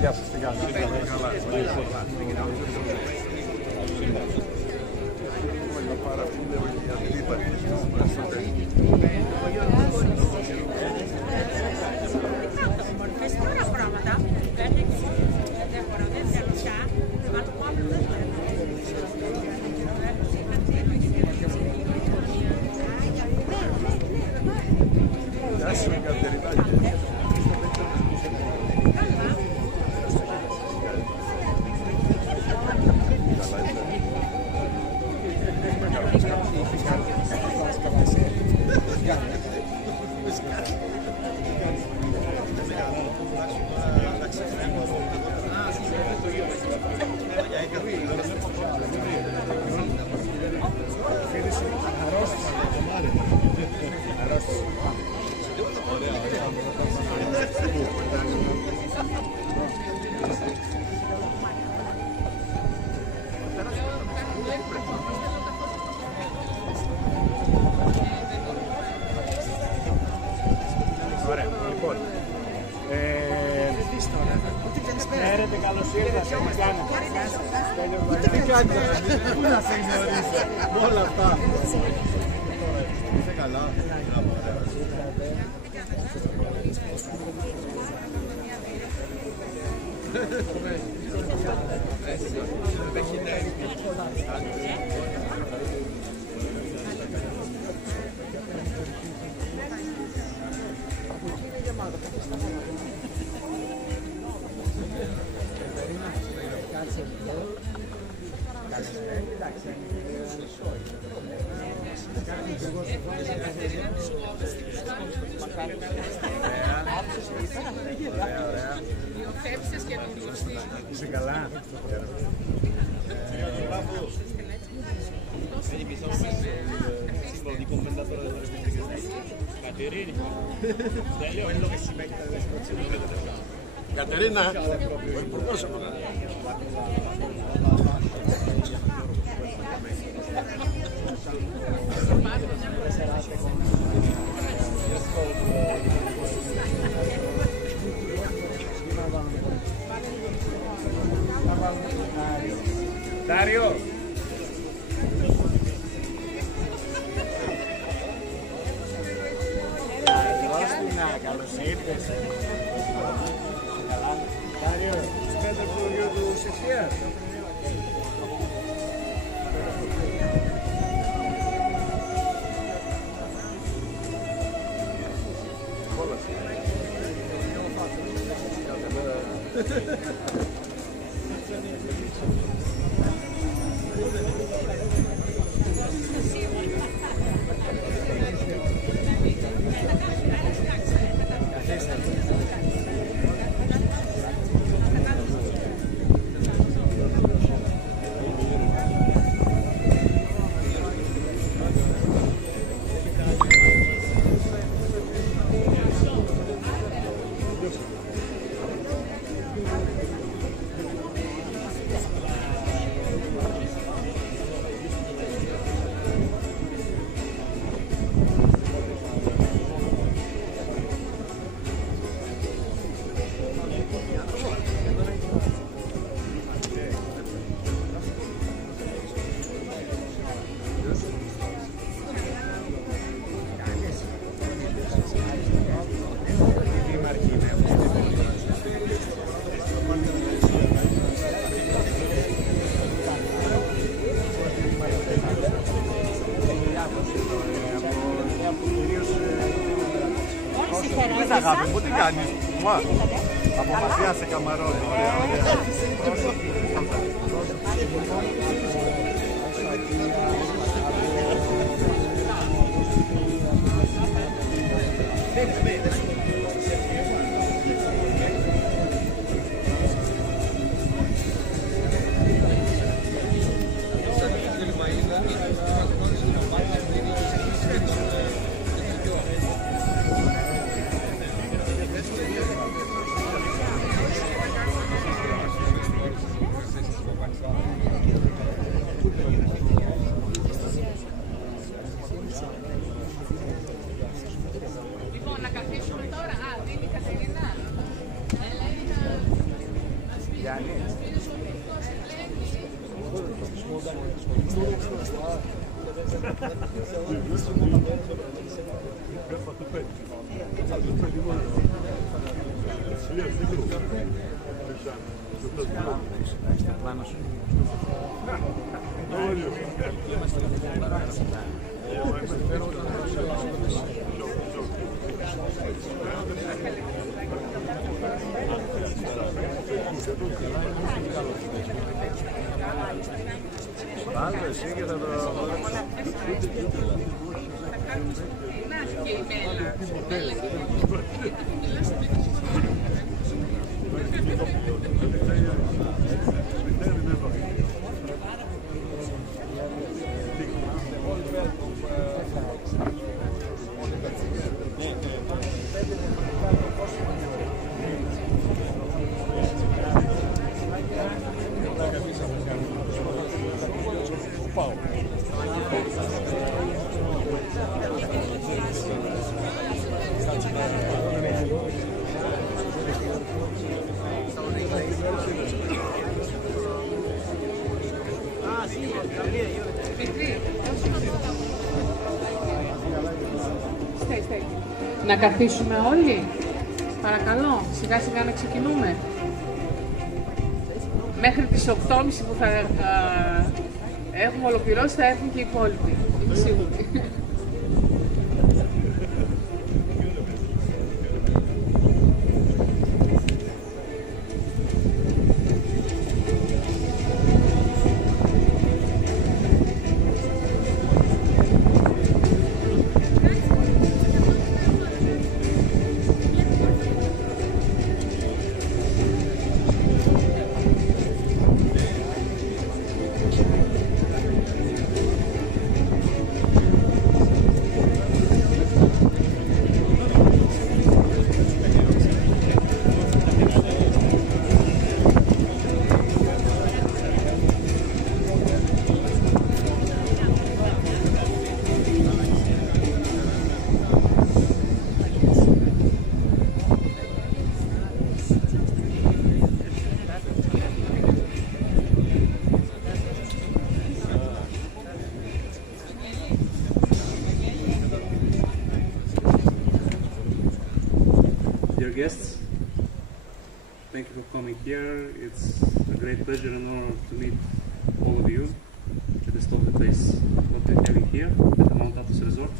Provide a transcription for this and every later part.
Γεια σας, τι κάνετε? Καλά. Χαίρετε, καλώς ήρθατε. Τι κάνετε? Πού να σε γνωρίσω με όλα αυτά? Είστε καλά? Είσαι καλά? Κατερίνα, ο υπουργός από εδώ. Dario! Καλώς ήρθες. Dario, it's better for you to sit here. Αγάπη μου, τι κάνεις? Από μακριά σε καμαρώνει. Ωραία, ωραία. Βάλτε εσύ και θα το Να καθίσουμε όλοι, παρακαλώ, σιγά σιγά να ξεκινούμε. Μέχρι τις 8.30 που θα έχουμε ολοκληρώσει θα έρθουν και οι υπόλοιποι, είμαι σίγουρη. Guests, thank you for coming here. It's a great pleasure and honor to meet all of you at this lovely place what we're having here at the Mount Athos Resort.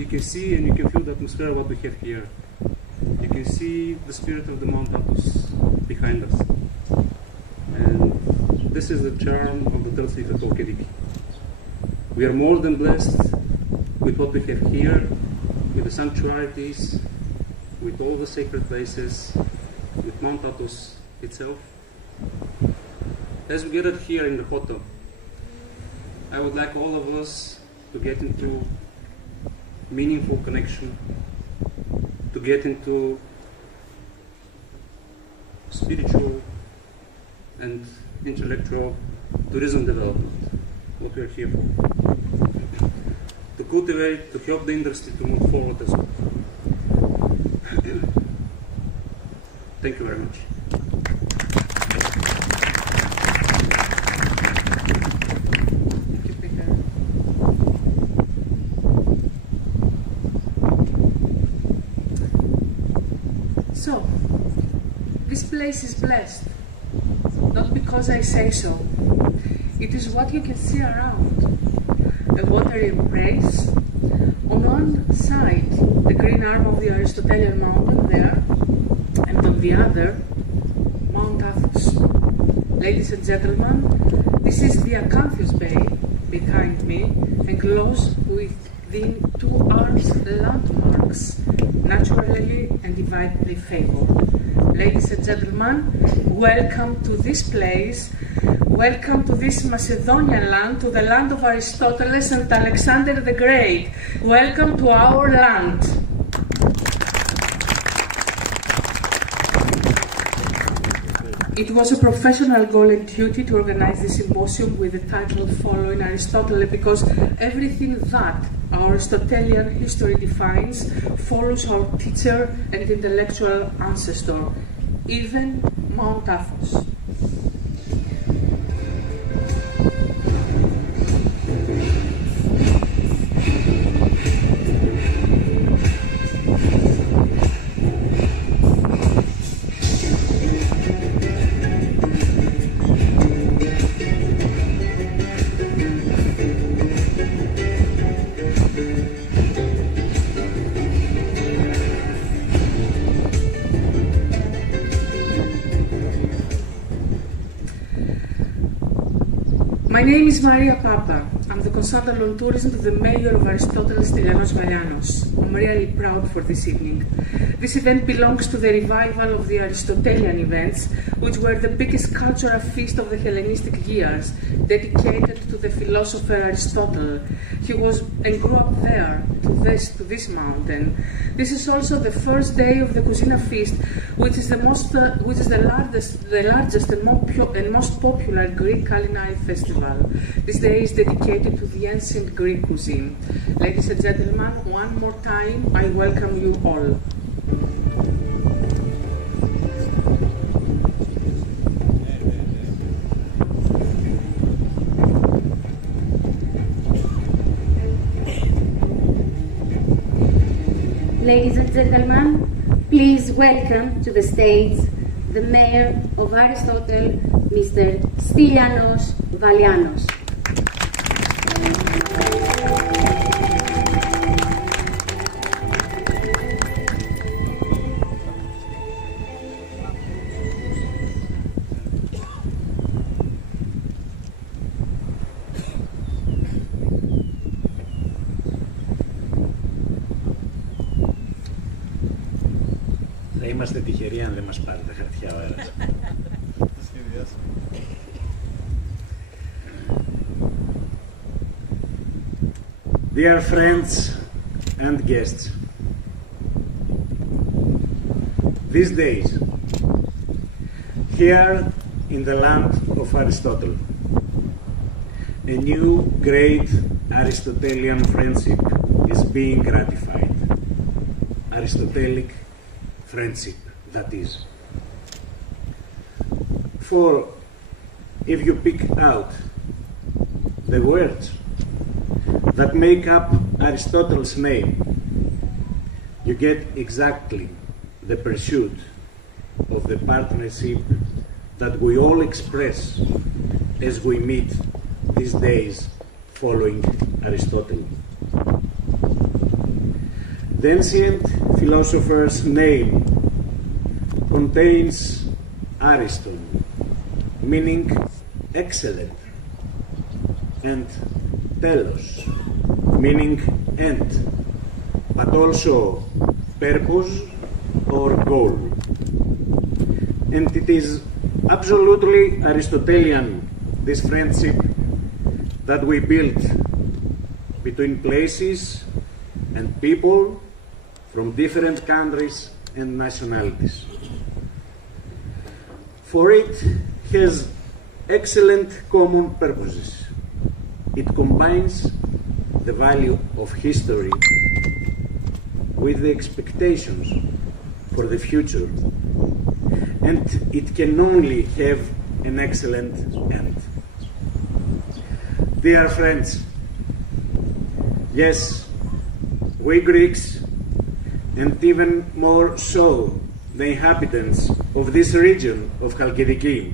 You can see and you can feel the atmosphere of what we have here. You can see the spirit of the Mount Athos behind us. And this is the charm of the Telsifa Tolkediki. We are more than blessed with what we have here, with the sanctuaries, with all the sacred places, with Mount Athos itself. As we gathered here in the Hoto, I would like all of us to get into meaningful connection, to get into spiritual and intellectual tourism development, what we are here for. To cultivate, to help the industry to move forward as well. Thank you very much. So, this place is blessed, not because I say so. It is what you can see around. A watery embrace. On one side, the green arm of the Aristotelian mountain there, and on the other, Mount Athos. Ladies and gentlemen, this is the Acanthus Bay behind me, enclosed within 2 arms landmarks, naturally and divinely favored. Ladies and gentlemen, welcome to this place. Welcome to this Macedonian land, to the land of Aristotle and Alexander the Great. Welcome to our land. It was a professional goal and duty to organize this symposium with the title following Aristotle, because everything that our Aristotelian history defines follows our teacher and intellectual ancestor, even Mount Athos. My name is Maria Papa. I'm the consultant on tourism to the mayor of Aristotle, Stylianos Galianos. I'm really proud for this evening. This event belongs to the revival of the Aristotelian events, which were the biggest cultural feast of the Hellenistic years, dedicated to the philosopher Aristotle. He was and grew up there, to this mountain. This is also the first day of the Cousina feast, which is the largest and most popular Greek culinary festival. This day is dedicated to the ancient Greek cuisine. Ladies and gentlemen, one more time, I welcome you all. Ladies and gentlemen, please welcome to the stage the mayor of Aristotle, Mr. Stylianos Galianos. Θα είμαστε τυχεροί αν δεν μας πάρει τα χαρτιά ο αέρας. Dear friends and guests, these days, here in the land of Aristotle, a new great Aristotelian friendship is being ratified. Aristotelic friendship, that is. For if you pick out the words that make up Aristotle's name, you get exactly the pursuit of the partnership that we all express as we meet these days following Aristotle. The ancient philosopher's name contains Ariston, meaning excellent, and telos, meaning end, but also purpose or goal. And it is absolutely Aristotelian, this friendship that we built between places and people from different countries and nationalities. For it has excellent common purposes. It combines the value of history with the expectations for the future, and it can only have an excellent end. Dear friends, yes, we Greeks, and even more so the inhabitants of this region of Chalkidiki,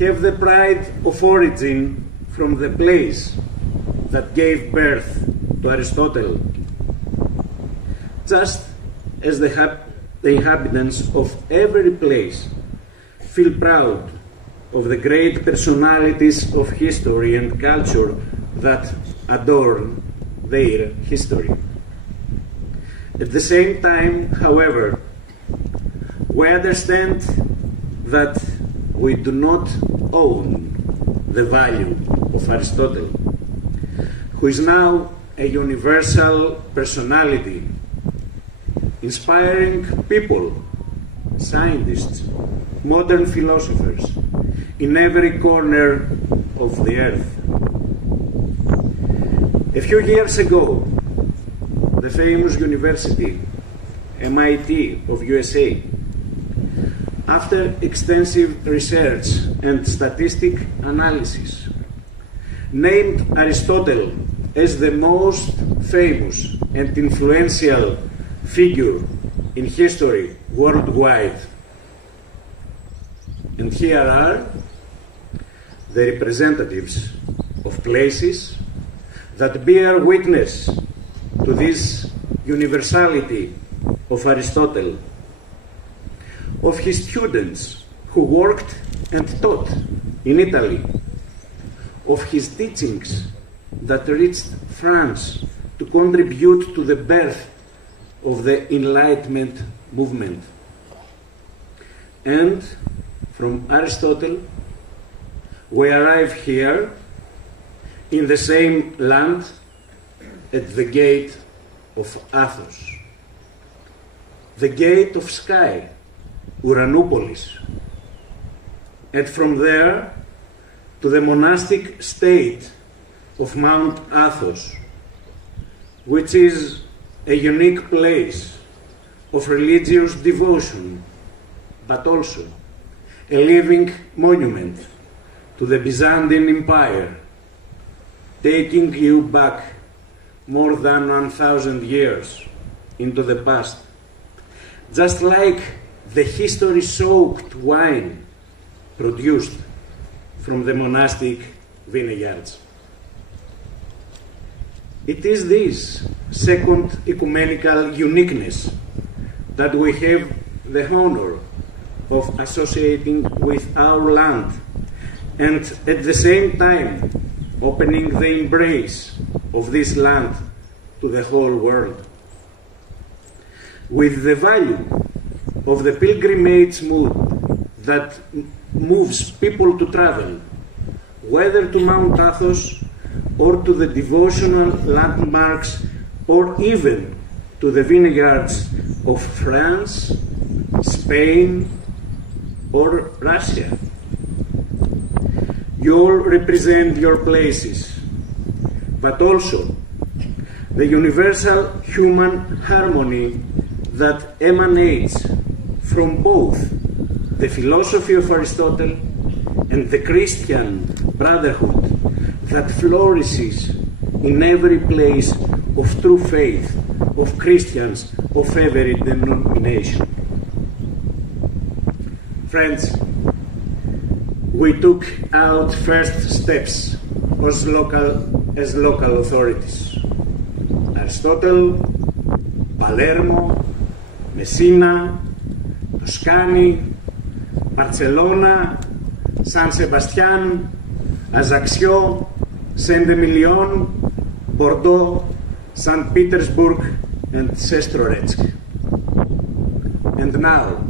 have the pride of origin from the place that gave birth to Aristotle, just as the inhabitants of every place feel proud of the great personalities of history and culture that adorn their history. At the same time, however, we understand that we do not own the value of Aristotle, who is now a universal personality, inspiring people, scientists, modern philosophers in every corner of the earth. A few years ago, the famous university, MIT of USA, after extensive research and statistic analysis, named Aristotle as the most famous and influential figure in history worldwide. And here are the representatives of places that bear witness to this universality of Aristotle, of his students who worked and taught in Italy, of his teachings that reached France to contribute to the birth of the Enlightenment movement. And from Aristotle, we arrive here in the same land at the gate of Athos, the gate of sky, Uranoupolis, and from there to the monastic state of Mount Athos, which is a unique place of religious devotion, but also a living monument to the Byzantine Empire, taking you back more than 1,000 years into the past, just like the history-soaked wine produced from the monastic vineyards. It is this second ecumenical uniqueness that we have the honor of associating with our land, and at the same time opening the embrace of this land to the whole world. With the value of the pilgrimage mood that moves people to travel, whether to Mount Athos or to the devotional landmarks or even to the vineyards of France, Spain, or Russia. You all represent your places, but also the universal human harmony that emanates from both the philosophy of Aristotle and the Christian brotherhood that flourishes in every place of true faith of Christians of every denomination. Friends, we took out first steps as local authorities. Aristotle, Palermo, Messina, Toscani, Barcelona, San Sebastian, Ajaccio, Saint-Emilion, Bordeaux, St. Petersburg, and Sestroretsk. And now,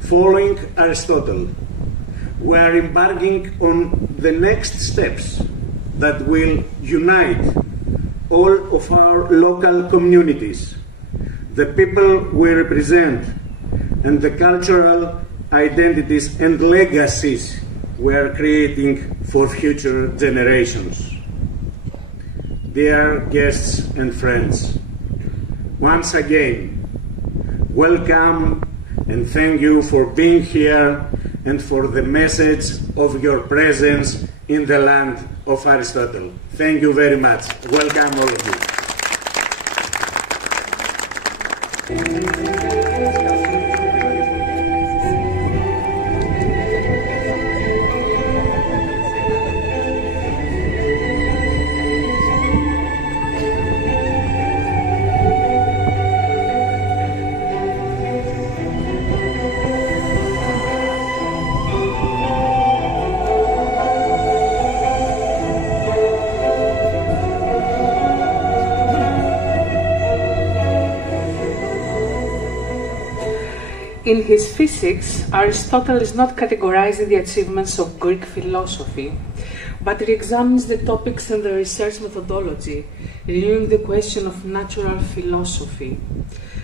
following Aristotle, we are embarking on the next steps that will unite all of our local communities, the people we represent, and the cultural identities and legacies we are creating for future generations. Dear guests and friends, once again, welcome and thank you for being here and for the message of your presence in the land of Aristotle. Thank you very much. Welcome all of you. In his Physics, Aristotle is not categorizing the achievements of Greek philosophy, but re-examines the topics and the research methodology, renewing the question of natural philosophy.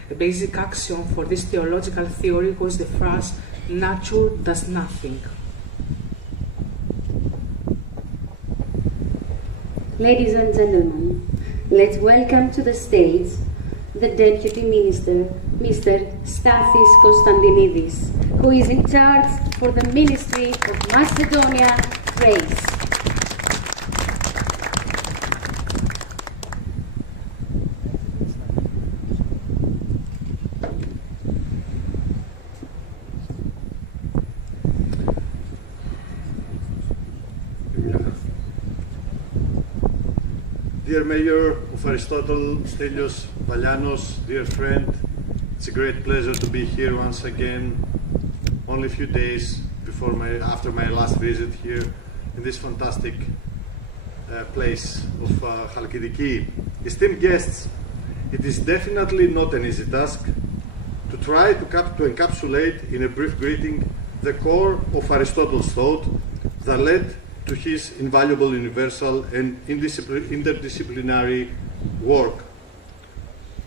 A basic axiom for this theological theory was the phrase, "Nature does nothing." Ladies and gentlemen, let's welcome to the stage the Deputy Minister, Mr. Stathis Konstantinidis, who is in charge for the Ministry of Macedonia Thrace. Dear Mayor of Aristotle, Stelios Valianos, dear friend, it's a great pleasure to be here once again, only a few days after my last visit here in this fantastic place of Chalkidiki. Esteemed guests, it is definitely not an easy task to try to encapsulate in a brief greeting the core of Aristotle's thought that led to his invaluable universal and interdisciplinary work.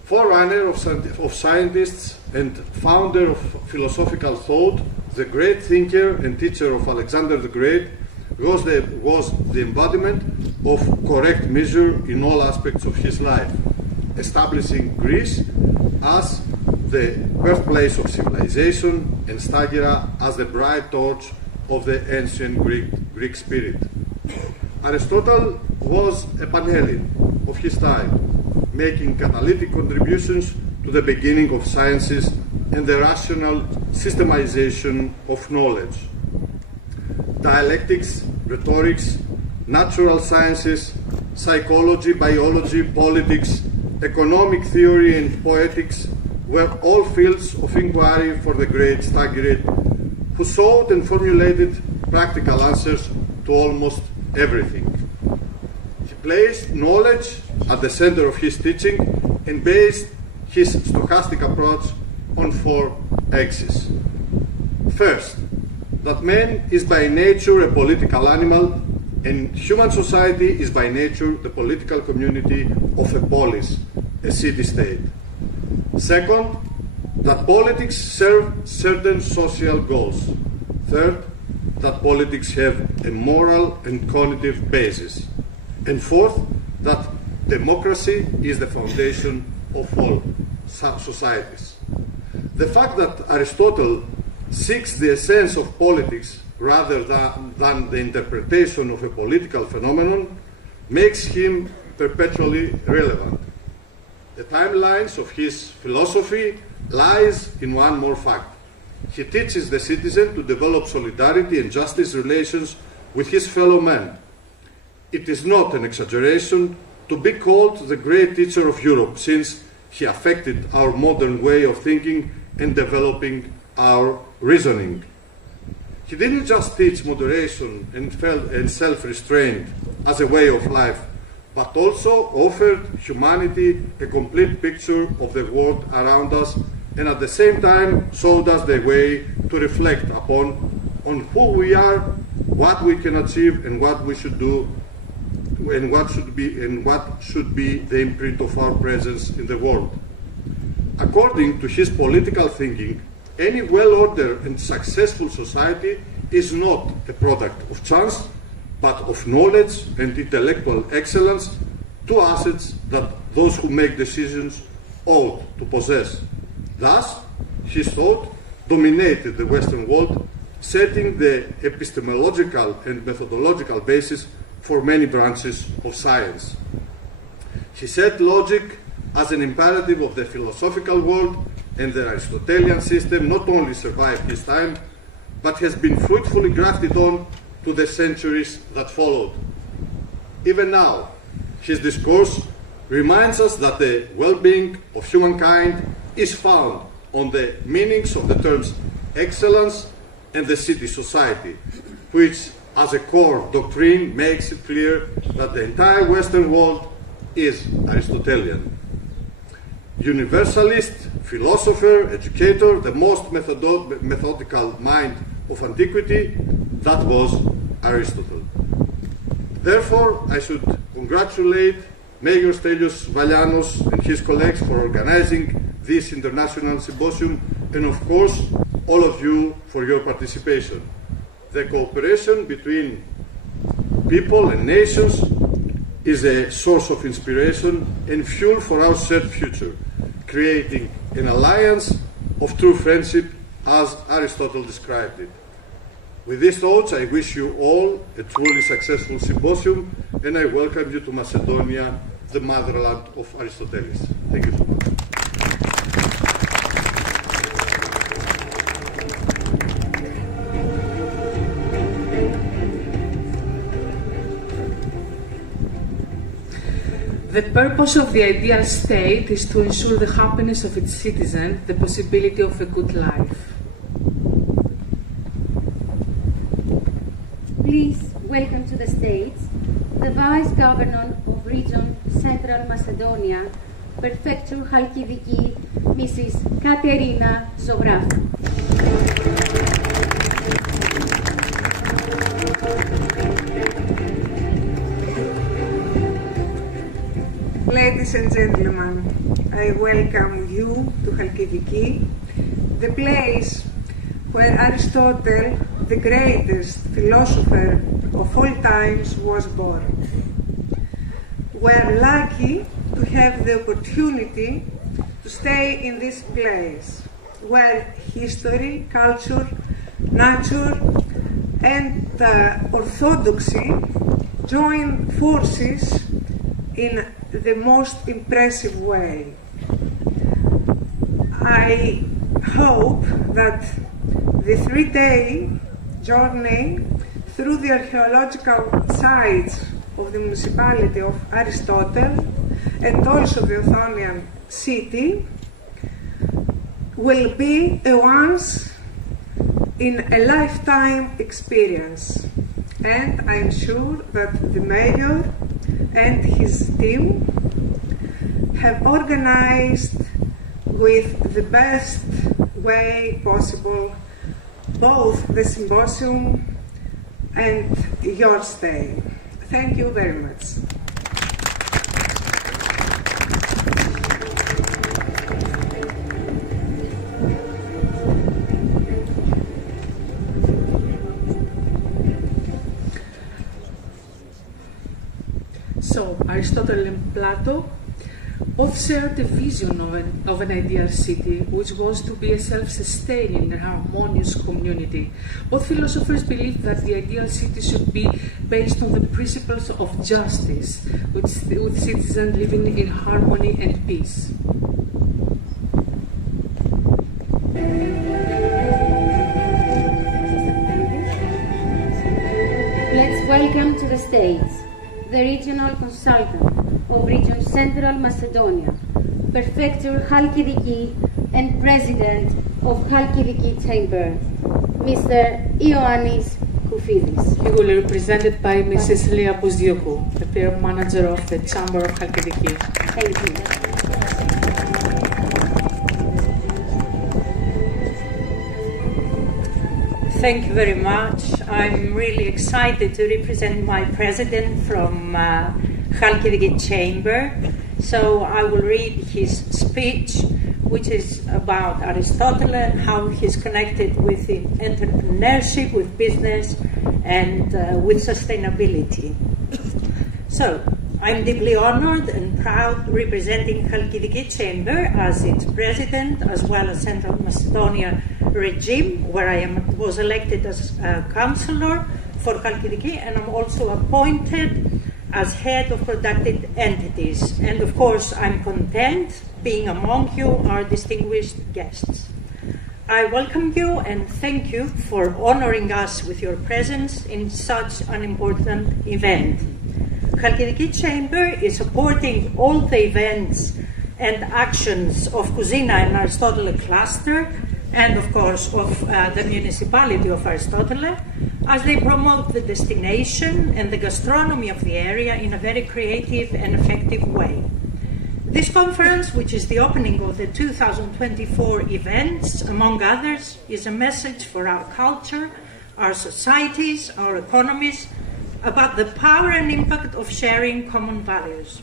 Forerunner of scientists and founder of philosophical thought, the great thinker and teacher of Alexander the Great was the embodiment of correct measure in all aspects of his life, establishing Greece as the birthplace of civilization and Stagira as the bright torch of the ancient Greek spirit. Aristotle was a Pan-Hellene of his time, making catalytic contributions to the beginning of sciences and the rational systemization of knowledge. Dialectics, rhetorics, natural sciences, psychology, biology, politics, economic theory and poetics were all fields of inquiry for the great Stagirite, who sought and formulated practical answers to almost everything. He placed knowledge at the center of his teaching and based his stochastic approach on 4 axes. First, that man is by nature a political animal, and human society is by nature the political community of a polis, a city-state. Second, that politics serve certain social goals. Third, that politics have a moral and cognitive basis. And fourth, that democracy is the foundation of all societies. The fact that Aristotle seeks the essence of politics rather than the interpretation of a political phenomenon makes him perpetually relevant. The timelines of his philosophy lies in one more fact. He teaches the citizen to develop solidarity and justice relations with his fellow men. It is not an exaggeration to be called the great teacher of Europe, since he affected our modern way of thinking and developing our reasoning. He didn't just teach moderation and self-restraint as a way of life, but also offered humanity a complete picture of the world around us, and at the same time showed us the way to reflect upon who we are, what we can achieve, and what we should do, and what should be the imprint of our presence in the world. According to his political thinking, any well-ordered and successful society is not a product of chance, but of knowledge and intellectual excellence, 2 assets that those who make decisions ought to possess. Thus, his thought dominated the Western world, setting the epistemological and methodological basis for many branches of science. He set logic as an imperative of the philosophical world, and the Aristotelian system not only survived his time, but has been fruitfully grafted on to the centuries that followed. Even now, his discourse reminds us that the well-being of humankind is found on the meanings of the terms excellence and the city society, which as a core doctrine makes it clear that the entire Western world is Aristotelian. Universalist, philosopher, educator, the most methodical mind of antiquity, that was Aristotle. Therefore, I should congratulate Mayor Stelios Valianos and his colleagues for organizing this international symposium, and of course, all of you for your participation. The cooperation between people and nations is a source of inspiration and fuel for our shared future, creating an alliance of true friendship as Aristotle described it. With these thoughts, I wish you all a truly successful symposium, and I welcome you to Macedonia, the motherland of Aristotelis. Thank you so much. The purpose of the ideal state is to ensure the happiness of its citizens, the possibility of a good life. Please welcome to the stage the Vice Governor of Region Central Macedonia, Prefecture Chalkidiki, Mrs. Katerina Zografa. Ladies and gentlemen, I welcome you to Chalkidiki, the place where Aristotle, the greatest philosopher of all times, was born. We are lucky to have the opportunity to stay in this place, where history, culture, nature, and orthodoxy join forces in the most impressive way. I hope that the 3-day journey through the archaeological sites of the municipality of Aristotle and also the Athonian city will be a once in a lifetime experience, and I'm sure that the mayor and his team have organized with the best way possible both the symposium and your stay. Thank you very much. So, Aristotle and Plato both shared a vision of an ideal city, which was to be a self-sustaining and harmonious community. Both philosophers believed that the ideal city should be based on the principles of justice, with citizens living in harmony and peace. Let's welcome to the stage the regional consultant of Region Central Macedonia, Prefecture Chalkidiki and President of Chalkidiki Chamber, Mr. Ioannis Koufidis. He will be represented by Mrs. Lia Bouzdioukou, the peer manager of the Chamber of Chalkidiki. Thank you. Thank you very much. I'm really excited to represent my president from Chalkidiki Chamber. So I will read his speech, which is about Aristotle, how he's connected with entrepreneurship, with business, and with sustainability. So I'm deeply honored and proud representing Chalkidiki Chamber as its president, as well as Central Macedonia regime, where I was elected as a councillor for Chalkidiki, and I'm also appointed as head of productive entities. And of course, I'm content being among you, our distinguished guests. I welcome you and thank you for honoring us with your presence in such an important event. Chalkidiki Chamber is supporting all the events and actions of Cousina and Aristotle cluster, and of course of the municipality of Aristotle, as they promote the destination and the gastronomy of the area in a very creative and effective way. This conference, which is the opening of the 2024 events, among others, is a message for our culture, our societies, our economies, about the power and impact of sharing common values.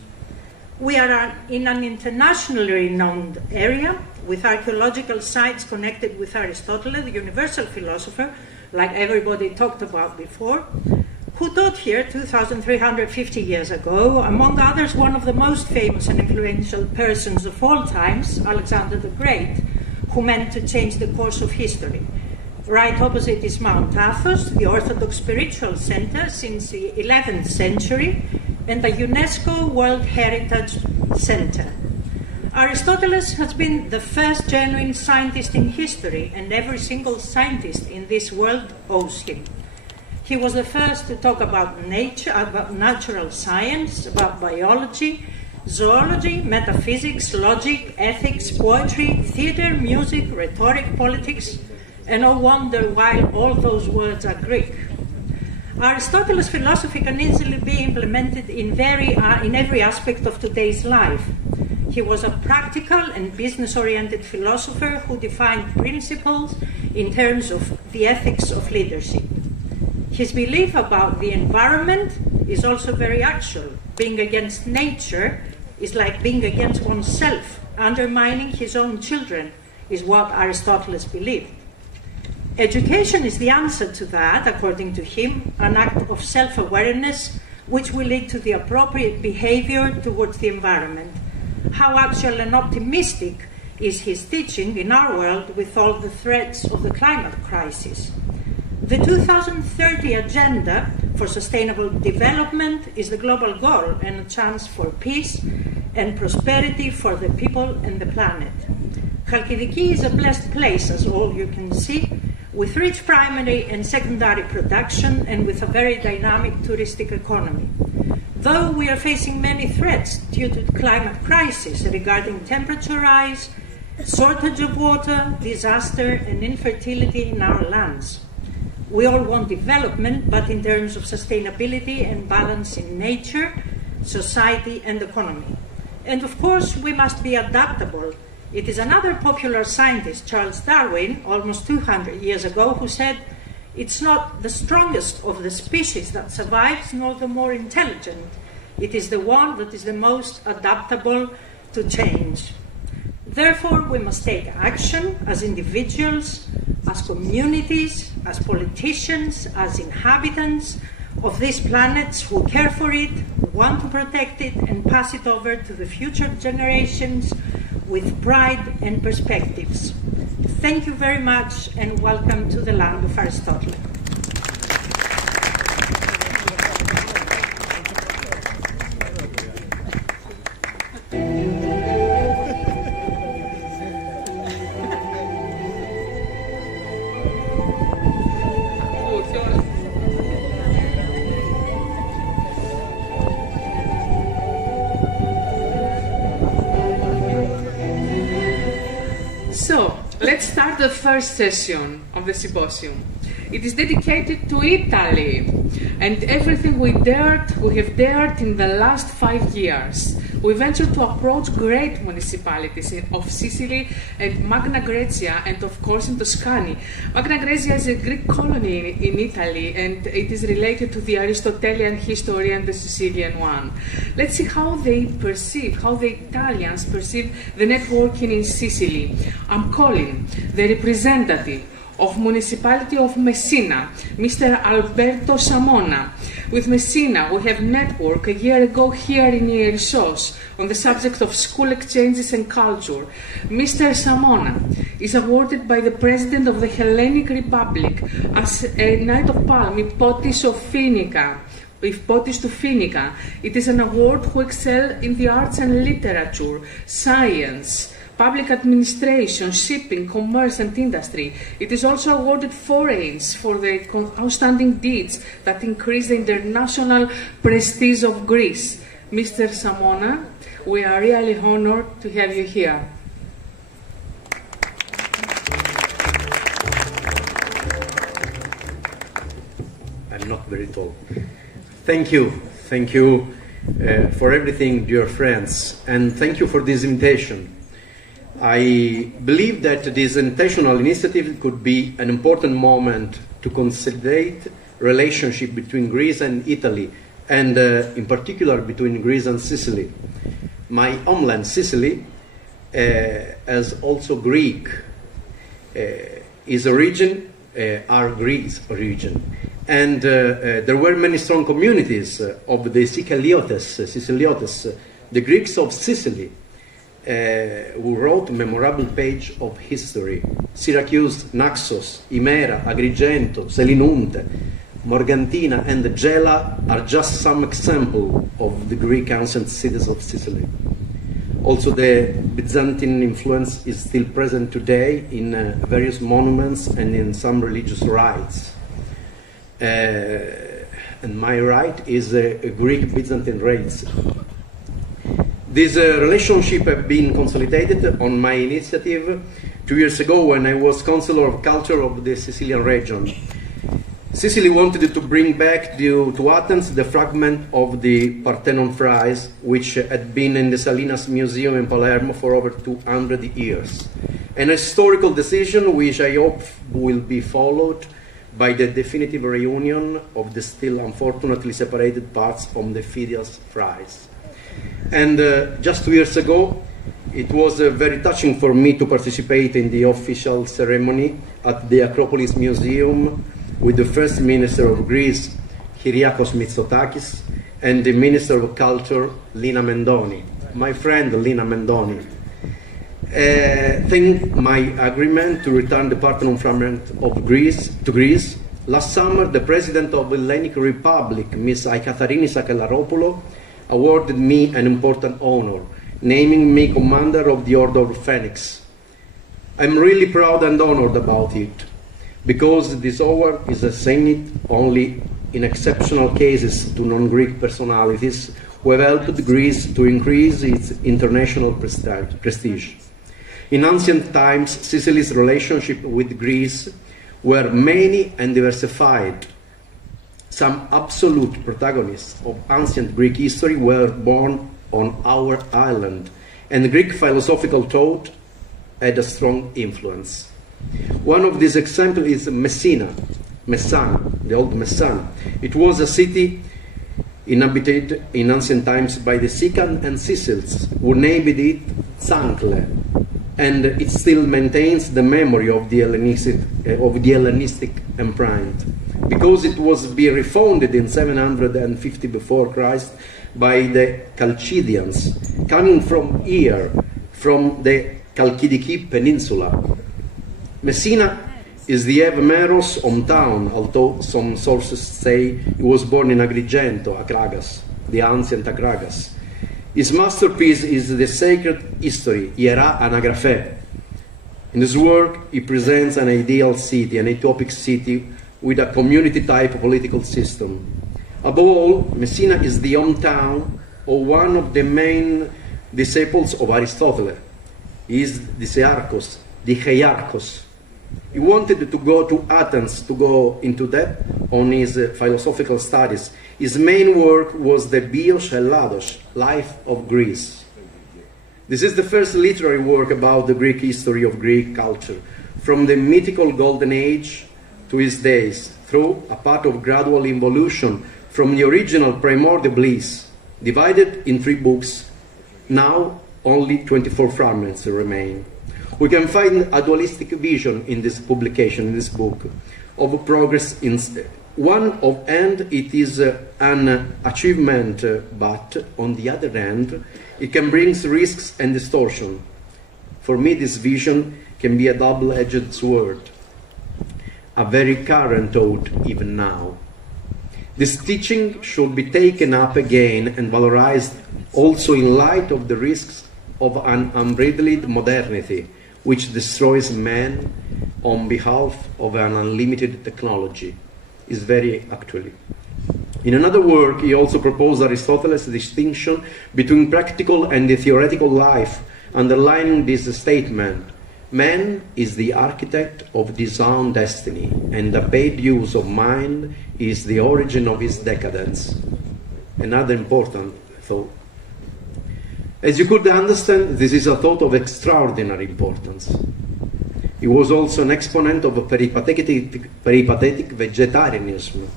We are in an internationally renowned area with archaeological sites connected with Aristotle, the universal philosopher, like everybody talked about before, who taught here 2,350 years ago, among others, one of the most famous and influential persons of all times, Alexander the Great, who meant to change the course of history. Right opposite is Mount Athos, the Orthodox spiritual center since the 11th century, and a UNESCO World Heritage Center. Aristotle has been the first genuine scientist in history, and every single scientist in this world owes him. He was the first to talk about nature, about natural science, about biology, zoology, metaphysics, logic, ethics, poetry, theater, music, rhetoric, politics, and no wonder why all those words are Greek. Aristotle's philosophy can easily be implemented in every aspect of today's life. He was a practical and business-oriented philosopher who defined principles in terms of the ethics of leadership. His belief about the environment is also very actual. Being against nature is like being against oneself. Undermining his own children is what Aristotle believed. Education is the answer to that, according to him, an act of self-awareness which will lead to the appropriate behavior towards the environment. How actual and optimistic is his teaching in our world with all the threats of the climate crisis? The 2030 Agenda for Sustainable Development is the global goal and a chance for peace and prosperity for the people and the planet. Chalkidiki is a blessed place, as all you can see, with rich primary and secondary production and with a very dynamic touristic economy. Though we are facing many threats due to the climate crisis regarding temperature rise, shortage of water, disaster, and infertility in our lands. We all want development, but in terms of sustainability and balance in nature, society, and economy. And of course, we must be adaptable. It is another popular scientist, Charles Darwin, almost 200 years ago, who said, "It's not the strongest of the species that survives, nor the more intelligent. It is the one that is the most adaptable to change." Therefore, we must take action as individuals, as communities, as politicians, as inhabitants of these planets who care for it, want to protect it, and pass it over to the future generations with pride and perspectives. Thank you very much, and welcome to the land of Aristotle. So, let's start the first session of the symposium. It is dedicated to Italy and everything we have dared in the last 5 years. We ventured to approach great municipalities of Sicily and Magna Graecia, and of course in Tuscany. Magna Graecia is a Greek colony in Italy, and it is related to the Aristotelian history and the Sicilian one. Let's see how the Italians perceive the networking in Sicily. I'm calling the representative of Municipality of Messina, Mr. Alberto Samona. With Messina, we have networked a year ago here in Ierissos on the subject of school exchanges and culture. Mr. Samona is awarded by the President of the Hellenic Republic as a Knight of Palm, Hypotis to Finica. It is an award who excel in the arts and literature, science, public administration, shipping, commerce and industry. It is also awarded forays for the outstanding deeds that increase the international prestige of Greece. Mr. Samona, we are really honored to have you here. I'm not very tall. Thank you for everything, dear friends, and thank you for this invitation. I believe that this intentional initiative could be an important moment to consolidate relationship between Greece and Italy, and in particular between Greece and Sicily. My homeland, Sicily, as also Greek, is a region, our Greece region. And there were many strong communities of the Siciliotes, the Greeks of Sicily, who wrote a memorable page of history. Syracuse, Naxos, Himera, Agrigento, Selinunte, Morgantina, and Gela are just some examples of the Greek ancient cities of Sicily. Also, the Byzantine influence is still present today in various monuments and in some religious rites. And my rite is a Greek Byzantine race. This relationship has been consolidated on my initiative 2 years ago when I was Counselor of Culture of the Sicilian region. Sicily wanted to bring back to Athens the fragment of the Parthenon frieze, which had been in the Salinas Museum in Palermo for over 200 years. An historical decision which I hope will be followed by the definitive reunion of the still unfortunately separated parts from the Phidias frieze. And just 2 years ago, it was very touching for me to participate in the official ceremony at the Acropolis Museum with the First Minister of Greece, Kyriakos Mitsotakis, and the Minister of Culture, Lina Mendoni, my friend Lina Mendoni. Thank my agreement to return the Parthenon fragment of Greece to Greece. Last summer, the President of the Hellenic Republic, Ms. Aikatharini Sakelaropoulo, awarded me an important honor, naming me Commander of the Order of Phoenix. I'm really proud and honored about it, because this award is assigned only in exceptional cases to non-Greek personalities who have helped Greece to increase its international prestige. In ancient times, Sicily's relationship with Greece were many and diversified. Some absolute protagonists of ancient Greek history were born on our island, and Greek philosophical thought had a strong influence. One of these examples is Messina, the old Messana. It was a city inhabited in ancient times by the Sicans and Sicils, who named it Zancle, and it still maintains the memory of the Hellenistic imprint, because it was refounded in 750 before Christ by the Chalcidians, coming from here, from the Chalkidiki Peninsula. Messina is the Evmeros hometown, although some sources say he was born in Agrigento, Akragas, the ancient Akragas. His masterpiece is the sacred history, Hiera Anagraphe. In this work, he presents an ideal city, an utopic city with a community-type political system. Above all, Messina is the hometown of one of the main disciples of Aristotle. He is the Dicheiarchos. He wanted to go to Athens to go into depth on his philosophical studies. His main work was the Bios Ellados, Life of Greece. This is the first literary work about the Greek history of Greek culture, from the mythical Golden Age to his days, through a path of gradual evolution from the original primordial bliss, divided in 3 books. Now only 24 fragments remain. We can find a dualistic vision in this publication, in this book, of progress in one of hand it is an achievement, but on the other hand, it can bring risks and distortion. For me, this vision can be a double-edged sword, a very current thought even now. This teaching should be taken up again and valorized also in light of the risks of an unbridled modernity, which destroys man on behalf of an unlimited technology, is very actually. In another work, he also proposed Aristotle's distinction between practical and the theoretical life, underlining this statement: man is the architect of his own destiny, and the bad use of mind is the origin of his decadence. Another important thought. As you could understand, this is a thought of extraordinary importance. He was also an exponent of a peripatetic vegetarianism.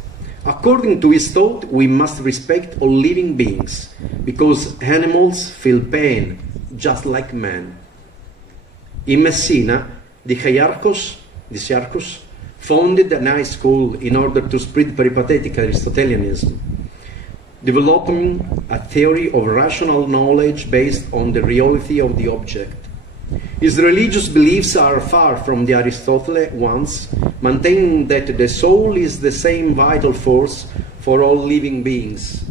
According to his thought, we must respect all living beings, because animals feel pain, just like men. In Messina, Dicheiarchos founded an high school in order to spread peripatetic Aristotelianism, developing a theory of rational knowledge based on the reality of the object. His religious beliefs are far from the Aristotle ones, maintaining that the soul is the same vital force for all living beings,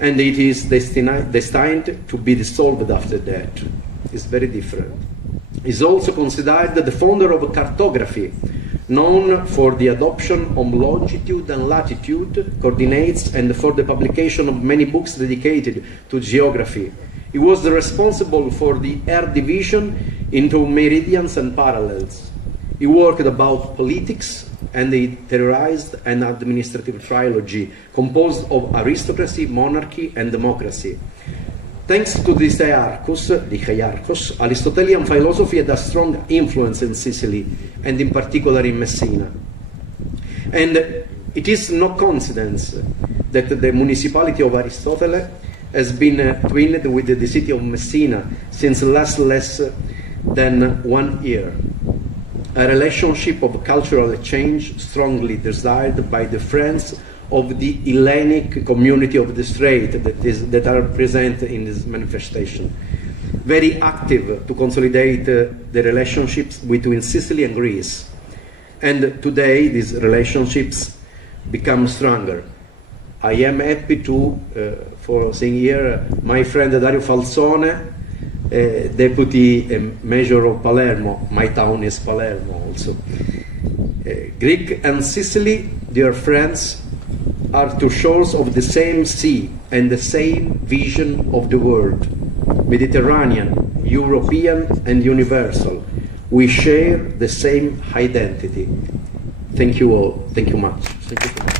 and it is destined to be dissolved after death. It's very different. He's also considered the founder of cartography, known for the adoption of longitude and latitude coordinates and for the publication of many books dedicated to geography. He was responsible for the Earth division into meridians and parallels. He worked about politics, and he theorized an administrative trilogy composed of aristocracy, monarchy, and democracy. Thanks to this hierarchos, Aristotelian philosophy had a strong influence in Sicily, and in particular in Messina. And it is no coincidence that the municipality of Aristotle has been twinned with the city of Messina since less than 1 year. A relationship of cultural exchange strongly desired by the friends of the Hellenic community of the Strait that are present in this manifestation. Very active to consolidate the relationships between Sicily and Greece. And today these relationships become stronger. I am happy to, for seeing here, my friend Dario Falzone, Deputy Mayor of Palermo. My town is Palermo also. Greek and Sicily, dear friends, are two shores of the same sea and the same vision of the world. Mediterranean, European and universal. We share the same identity. Thank you all. Thank you much. Thank you so much.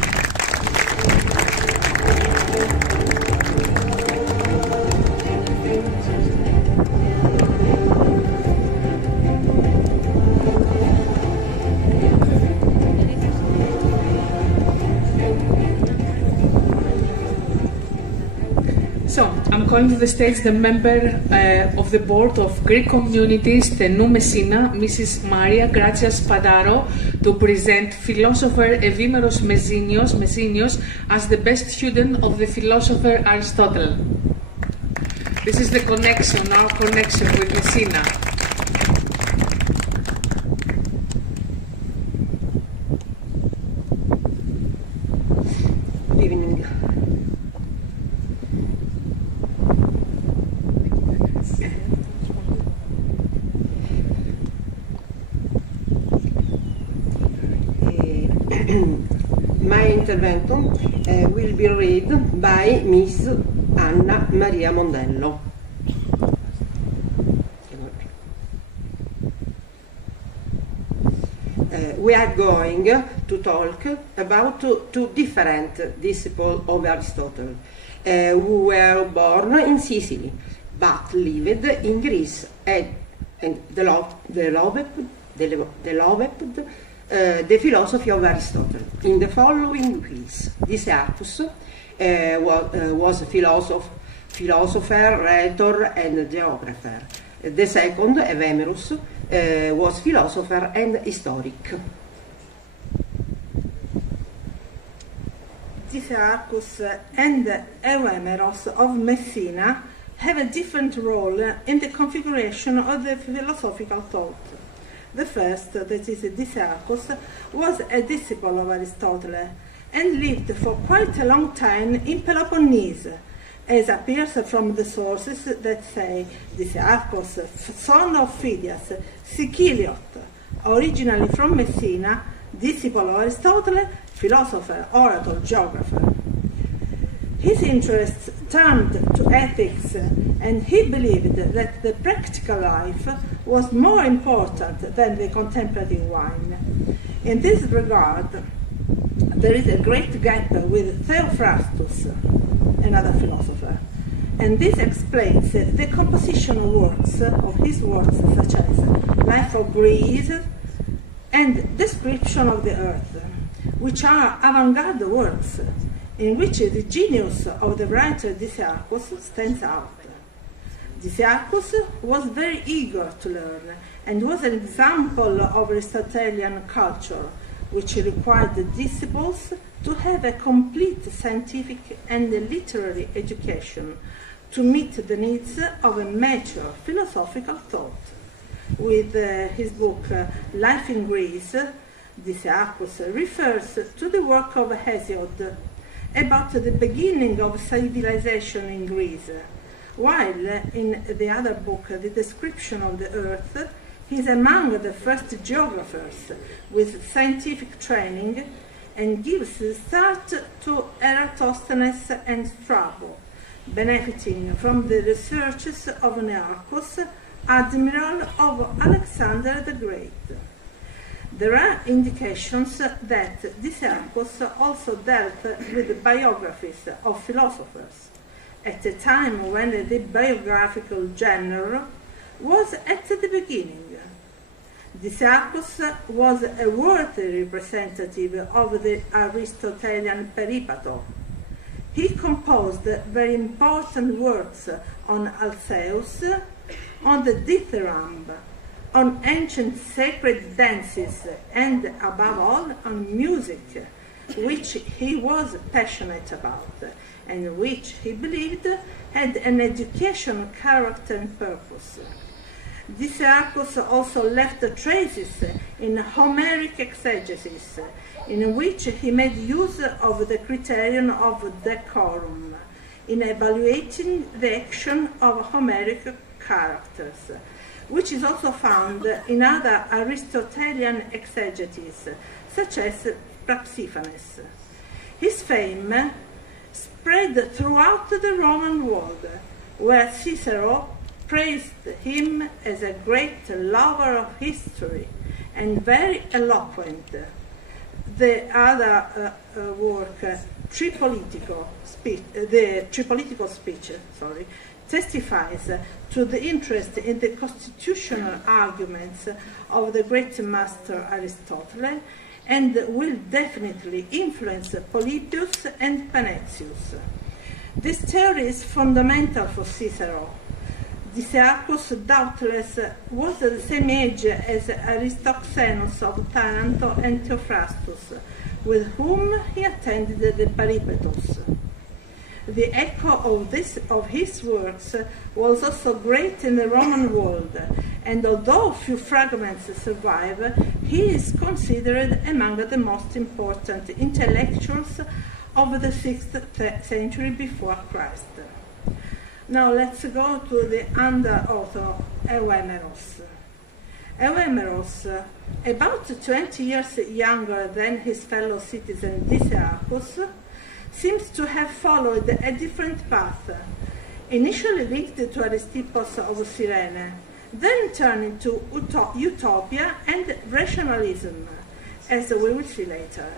Calling to the stage the member of the board of Greek communities Stenu Messina, Mrs. Maria Grazia Spadaro, to present philosopher Evimeros Messinios as the best student of the philosopher Aristotle. This is the connection, our connection with Messina. Good evening. My intervention will be read by Miss Anna Maria Mondello. We are going to talk about two different disciples of Aristotle who were born in Sicily but lived in Greece and developed the philosophy of Aristotle in the following ways. Dicearchus was a philosopher, rhetor, and geographer. The second, Evimeros, was philosopher and historic. Dicearchus and Evimeros of Messina have a different role in the configuration of the philosophical thought. The first, that is Dicearchus, was a disciple of Aristotle and lived for quite a long time in Peloponnese, as appears from the sources that say Dicearchus, son of Phidias, Siciliot, originally from Messina, disciple of Aristotle, philosopher, orator, geographer. His interests turned to ethics, and he believed that the practical life was more important than the contemplative one. In this regard, there is a great gap with Theophrastus, another philosopher, and this explains the composition of his works such as Life of Greece and Description of the Earth, which are avant-garde works in which the genius of the writer Dicearchus stands out. Dicearchus was very eager to learn and was an example of Aristotelian culture, which required the disciples to have a complete scientific and literary education to meet the needs of a mature philosophical thought. With his book Life in Greece, Dicearchus refers to the work of Hesiod about the beginning of civilization in Greece, while in the other book, The Description of the Earth, he is among the first geographers with scientific training and gives the start to Eratosthenes and Strabo, benefiting from the researches of Nearchus, admiral of Alexander the Great. There are indications that Dicearchus also dealt with biographies of philosophers at a time when the biographical genre was at the beginning. Dicearchus was a worthy representative of the Aristotelian peripato. He composed very important works on Alcaeus, on the dithyramb, on ancient sacred dances, and above all on music, which he was passionate about, and which he believed had an educational character and purpose. Dicearchus also left traces in Homeric exegesis, in which he made use of the criterion of decorum, in evaluating the action of Homeric characters, which is also found in other Aristotelian exegetes, such as Praxiphanes. His fame spread throughout the Roman world, where Cicero praised him as a great lover of history and very eloquent. The other work, the Tripolitical speech, testifies to the interest in the constitutional arguments of the great master Aristotle, and will definitely influence Polybius and Panetius. This theory is fundamental for Cicero. Dicearchus doubtless was the same age as Aristoxenus of Taranto and Theophrastus, with whom he attended the Peripetos. The echo of his works was also great in the Roman world, and although few fragments survive, he is considered among the most important intellectuals of the 6th century before Christ. Now let's go to the under-author, Euhemeros. Euhemeros, about 20 years younger than his fellow citizen Dicearchus, seems to have followed a different path, initially linked to Aristippus of Cyrene, then turning to utopia and rationalism, as we will see later.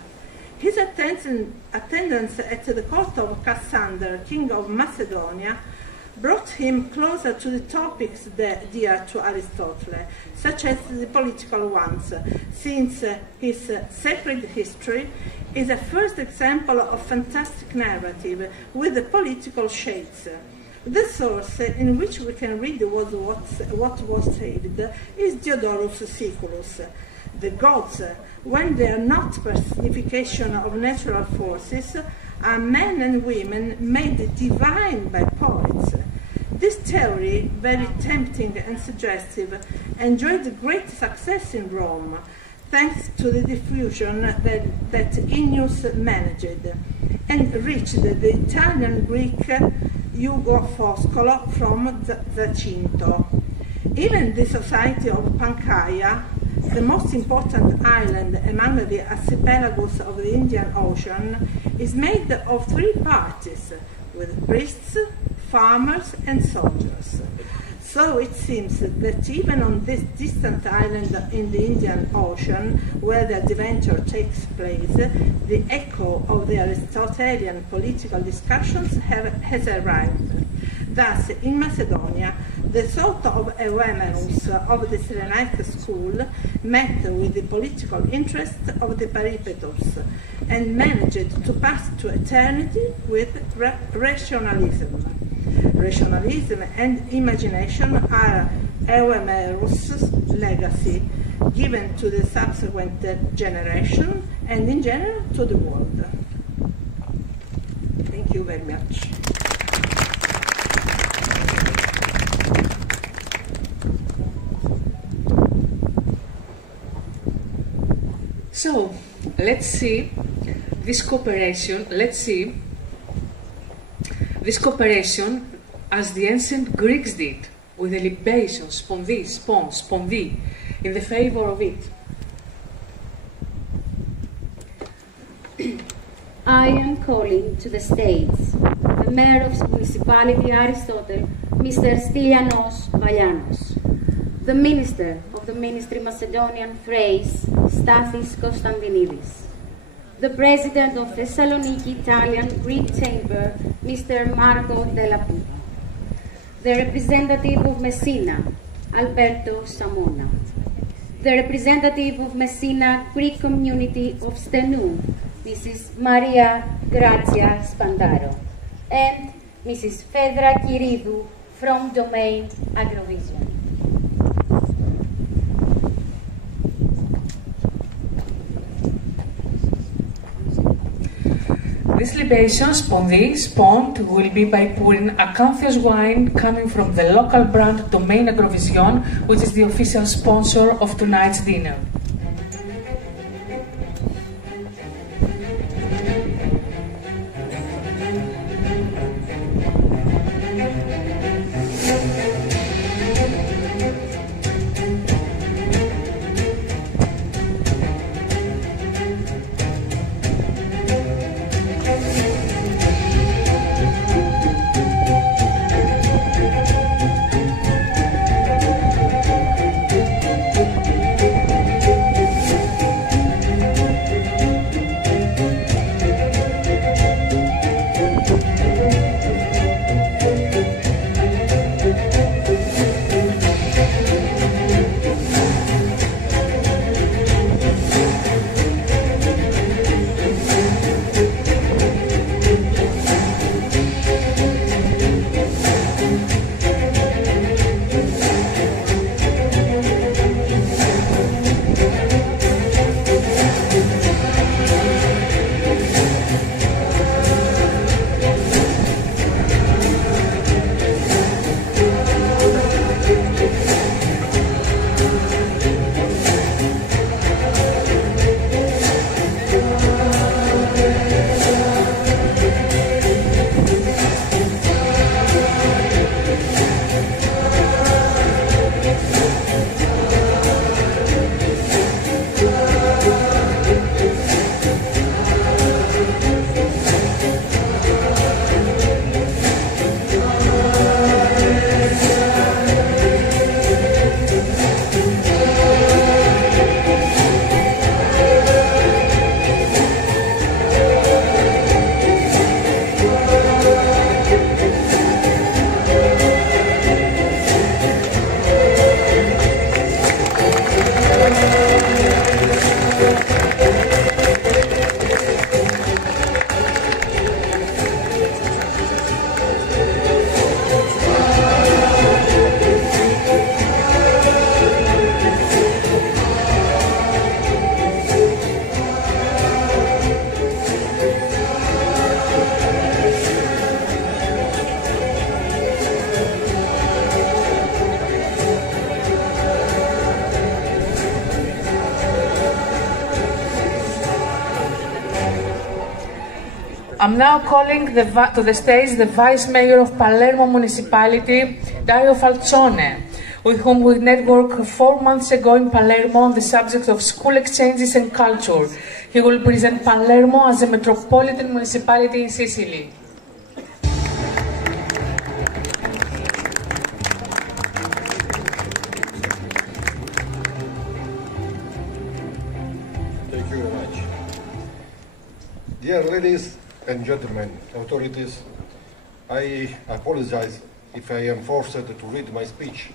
His attendance at the court of Cassander, king of Macedonia, brought him closer to the topics dear to Aristotle, such as the political ones, since his Sacred History is a first example of fantastic narrative with political shades. The source in which we can read what was saved is Diodorus Siculus. The gods, when they are not personification of natural forces, are men and women made divine by poets. This theory, very tempting and suggestive, enjoyed great success in Rome, thanks to the diffusion that Ennius managed, and reached the Italian-Greek Ugo Foscolo from Zacinto. Even the society of Pancaia, the most important island among the archipelagos of the Indian Ocean, is made of 3 parties, with priests, farmers and soldiers. So it seems that even on this distant island in the Indian Ocean, where the adventure takes place, the echo of the Aristotelian political discussions has arrived. Thus, in Macedonia, the thought of Euhemeros of the Cyrenaic school met with the political interest of the Peripetos and managed to pass to eternity with rationalism. Rationalism and imagination are Euhemeros' legacy, given to the subsequent generation and in general to the world. Thank you very much. So, let's see this cooperation. This cooperation as the ancient Greeks did, with the libation, spondi, in the favor of it. I am calling to the stage the mayor of municipality Aristotle, Mr. Stylianos Valianos, the minister of the Ministry Macedonian Thrace, Stathis Konstantinidis. The President of Thessaloniki Italian Greek Chamber, Mr. Marco Delapou. The representative of Messina, Alberto Samona. The representative of Messina Greek Community of Stenou, Mrs. Maria Grazia Spandaro, and Mrs. Fedra Kiridou from Domain Agrovision. This libation, spond, will be by pouring Acanthus wine coming from the local brand Domain Agrovision, which is the official sponsor of tonight's dinner. I'm now calling to the stage the Vice Mayor of Palermo Municipality, Dario Falzone, with whom we networked 4 months ago in Palermo on the subject of school exchanges and culture. He will present Palermo as a metropolitan municipality in Sicily. Thank you very much. Dear ladies and gentlemen, authorities, I apologize if I am forced to read my speech,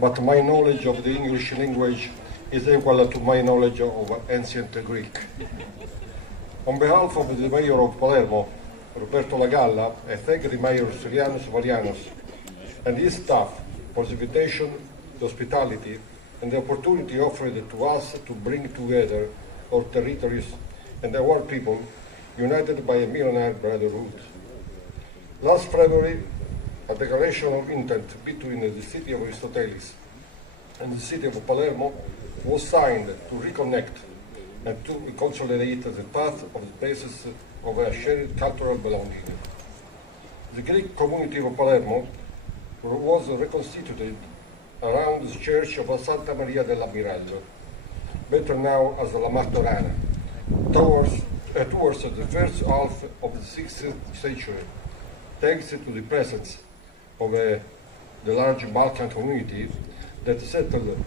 but my knowledge of the English language is equal to my knowledge of ancient Greek. On behalf of the Mayor of Palermo, Roberto Lagalla, I thank the Mayor Silianos Valianos and his staff for the invitation, the hospitality, and the opportunity offered to us to bring together our territories and our people united by a millennial brotherhood. Last February, a declaration of intent between the city of Aristotelis and the city of Palermo was signed to reconnect and to consolidate the path of the basis of a shared cultural belonging. The Greek community of Palermo was reconstituted around the church of Santa Maria dell'Ammiraglio, better now as La Martorana, towards the first half of the 6th century, thanks to the presence of the large Balkan community that settled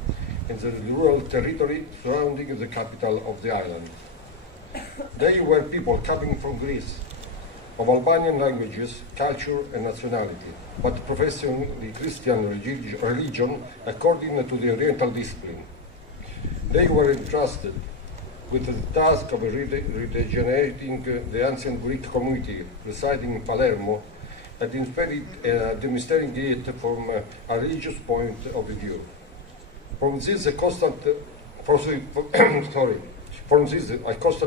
in the rural territory surrounding the capital of the island. They were people coming from Greece, of Albanian languages, culture and nationality, but professing the Christian religion according to the Oriental discipline. They were entrusted with the task of regenerating the ancient Greek community residing in Palermo and demonstrating it from a religious point of view. From this, a constant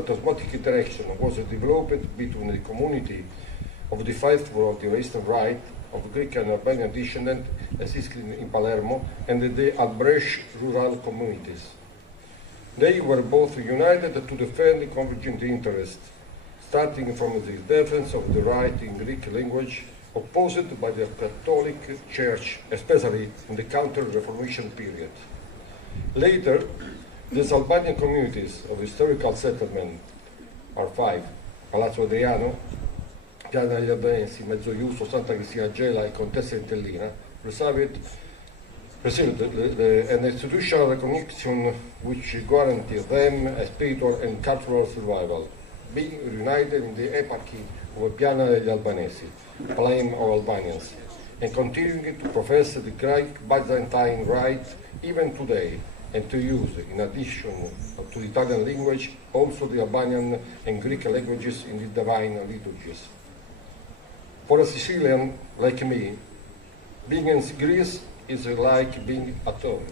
osmotic interaction was developed between the community of the faithful of the Eastern Rite, of Greek and Albanian descendant, existing in Palermo, and the Albrecht rural communities. They were both united to defend convergent interests, starting from the defense of the right in Greek language, opposed by the Catholic Church, especially in the Counter-Reformation period. Later, these Albanian communities of historical settlement are five: Palazzo Adriano, Piana degli Albanesi, Mezzoiuso, Santa Cristina Gela e Contessa Entellina, received an institutional recognition which guarantees them a spiritual and cultural survival, being united in the eparchy of Piana degli Albanesi, Plain of Albanians, and continuing to profess the Greek Byzantine rite even today, and to use, in addition to the Italian language, also the Albanian and Greek languages in the divine liturgies. For a Sicilian like me, being in Greece is like being at home.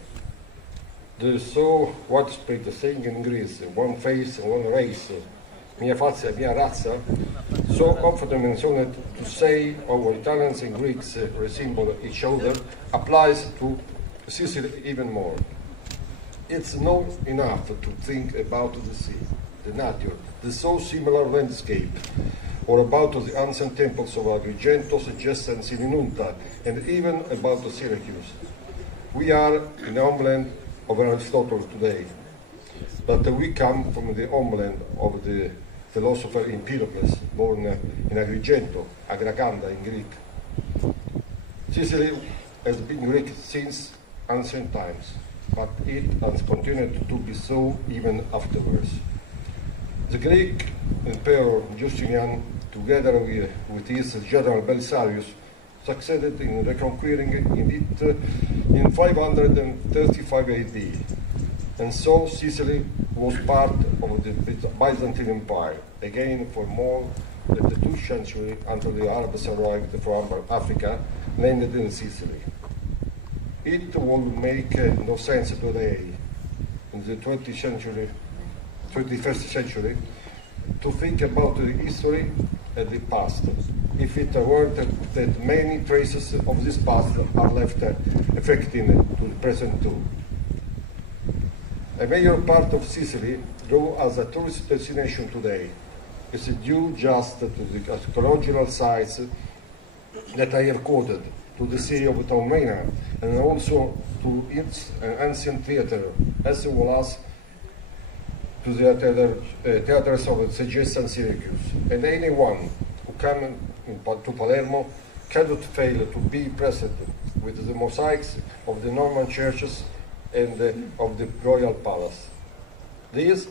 There is so widespread saying in Greece, one face and one race, mia faccia e mia razza, so often mentioned to say our Italians and Greeks resemble each other, applies to Sicily even more. It's not enough to think about the sea, the nature, the so similar landscape, or about the ancient temples of Agrigento, Segesta and Sininunta, and even about the Syracuse. We are in the homeland of Aristotle today, but we come from the homeland of the philosopher Empedocles, born in Agrigento, Agraganda in Greek. Sicily has been Greek since ancient times, but it has continued to be so even afterwards. The Greek Emperor Justinian, together with his general Belisarius, succeeded in reconquering it in 535 AD, and so Sicily was part of the Byzantine Empire, again for more than 2 centuries until the Arabs arrived from Africa, landed in Sicily. It would make no sense today, in the 21st century, to think about the history and the past, if it were that many traces of this past are left affecting to the present too. A major part of Sicily, though as a tourist destination today, is due just to the archaeological sites that I have quoted, to the city of Taormina, and also to its ancient theatre, as well as to the theatres of Segesta and Syracuse. And anyone who comes to Palermo cannot fail to be present with the mosaics of the Norman churches and of the royal palace. These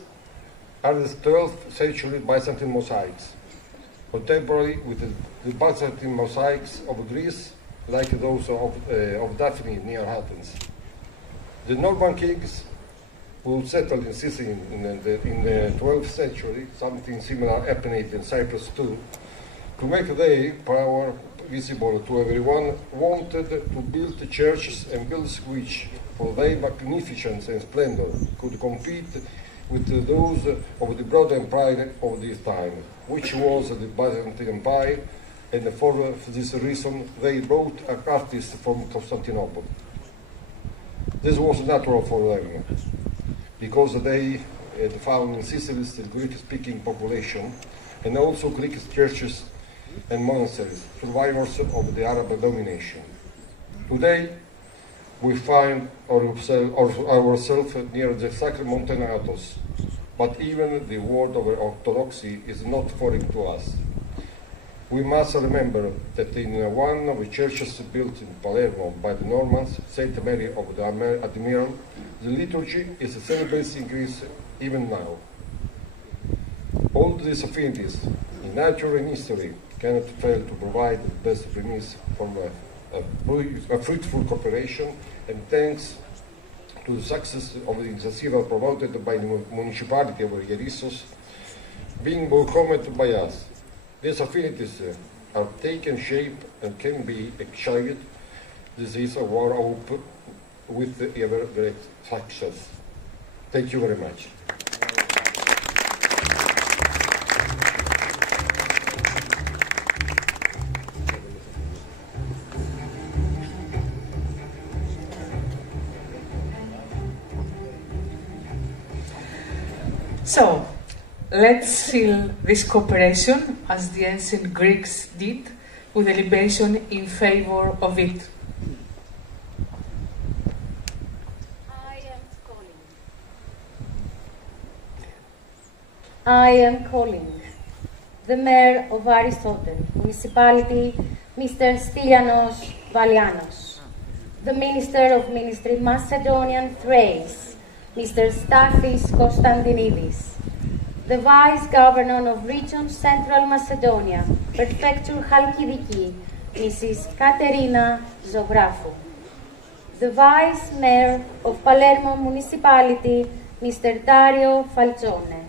are the 12th century Byzantine mosaics, contemporary with the Byzantine mosaics of Greece, like those of Daphne near Athens. The Norman kings who settled in Sicily in the 12th century, something similar happened in Cyprus too, to make their power visible to everyone, wanted to build churches and buildings which, for their magnificence and splendor, could compete with those of the broad empire of this time, which was the Byzantine Empire, and for this reason they brought artists from Constantinople. This was natural for them, because they had found in Sicily the Greek-speaking population, and also Greek churches and monasteries, survivors of the Arab domination. Today, we find ourselves near the sacred mountain Athos, but even the word of orthodoxy is not foreign to us. We must remember that in one of the churches built in Palermo by the Normans, St. Mary of the Admiral, the liturgy is celebrated in Greece even now. All these affinities in nature and history cannot fail to provide the best premise for a fruitful cooperation, and thanks to the success of the initiative promoted by the municipality of Gerissos, being welcomed by us. These affinities are taken shape and can be achieved. This is our hope with ever great success. Thank you very much. So, let's seal this cooperation as the ancient Greeks did, with a libation in favor of it. I am calling the mayor of Aristotle municipality, Mr. Stylianos Valianos, the minister of Ministry Macedonian Thrace, Mr. Stathis Konstantinidis, the Vice Governor of Region Central Macedonia, Prefecture Chalkidiki, Mrs. Katerina Zographou, the Vice Mayor of Palermo Municipality, Mr. Dario Falcione,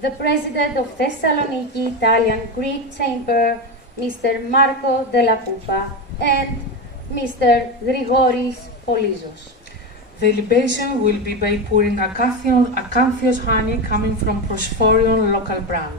the President of Thessaloniki Italian-Greek Chamber, Mr. Marco Della Pupa, and Mr. Grigoris Polizos. The libation will be by pouring acanthus honey coming from Prosphorion local brand.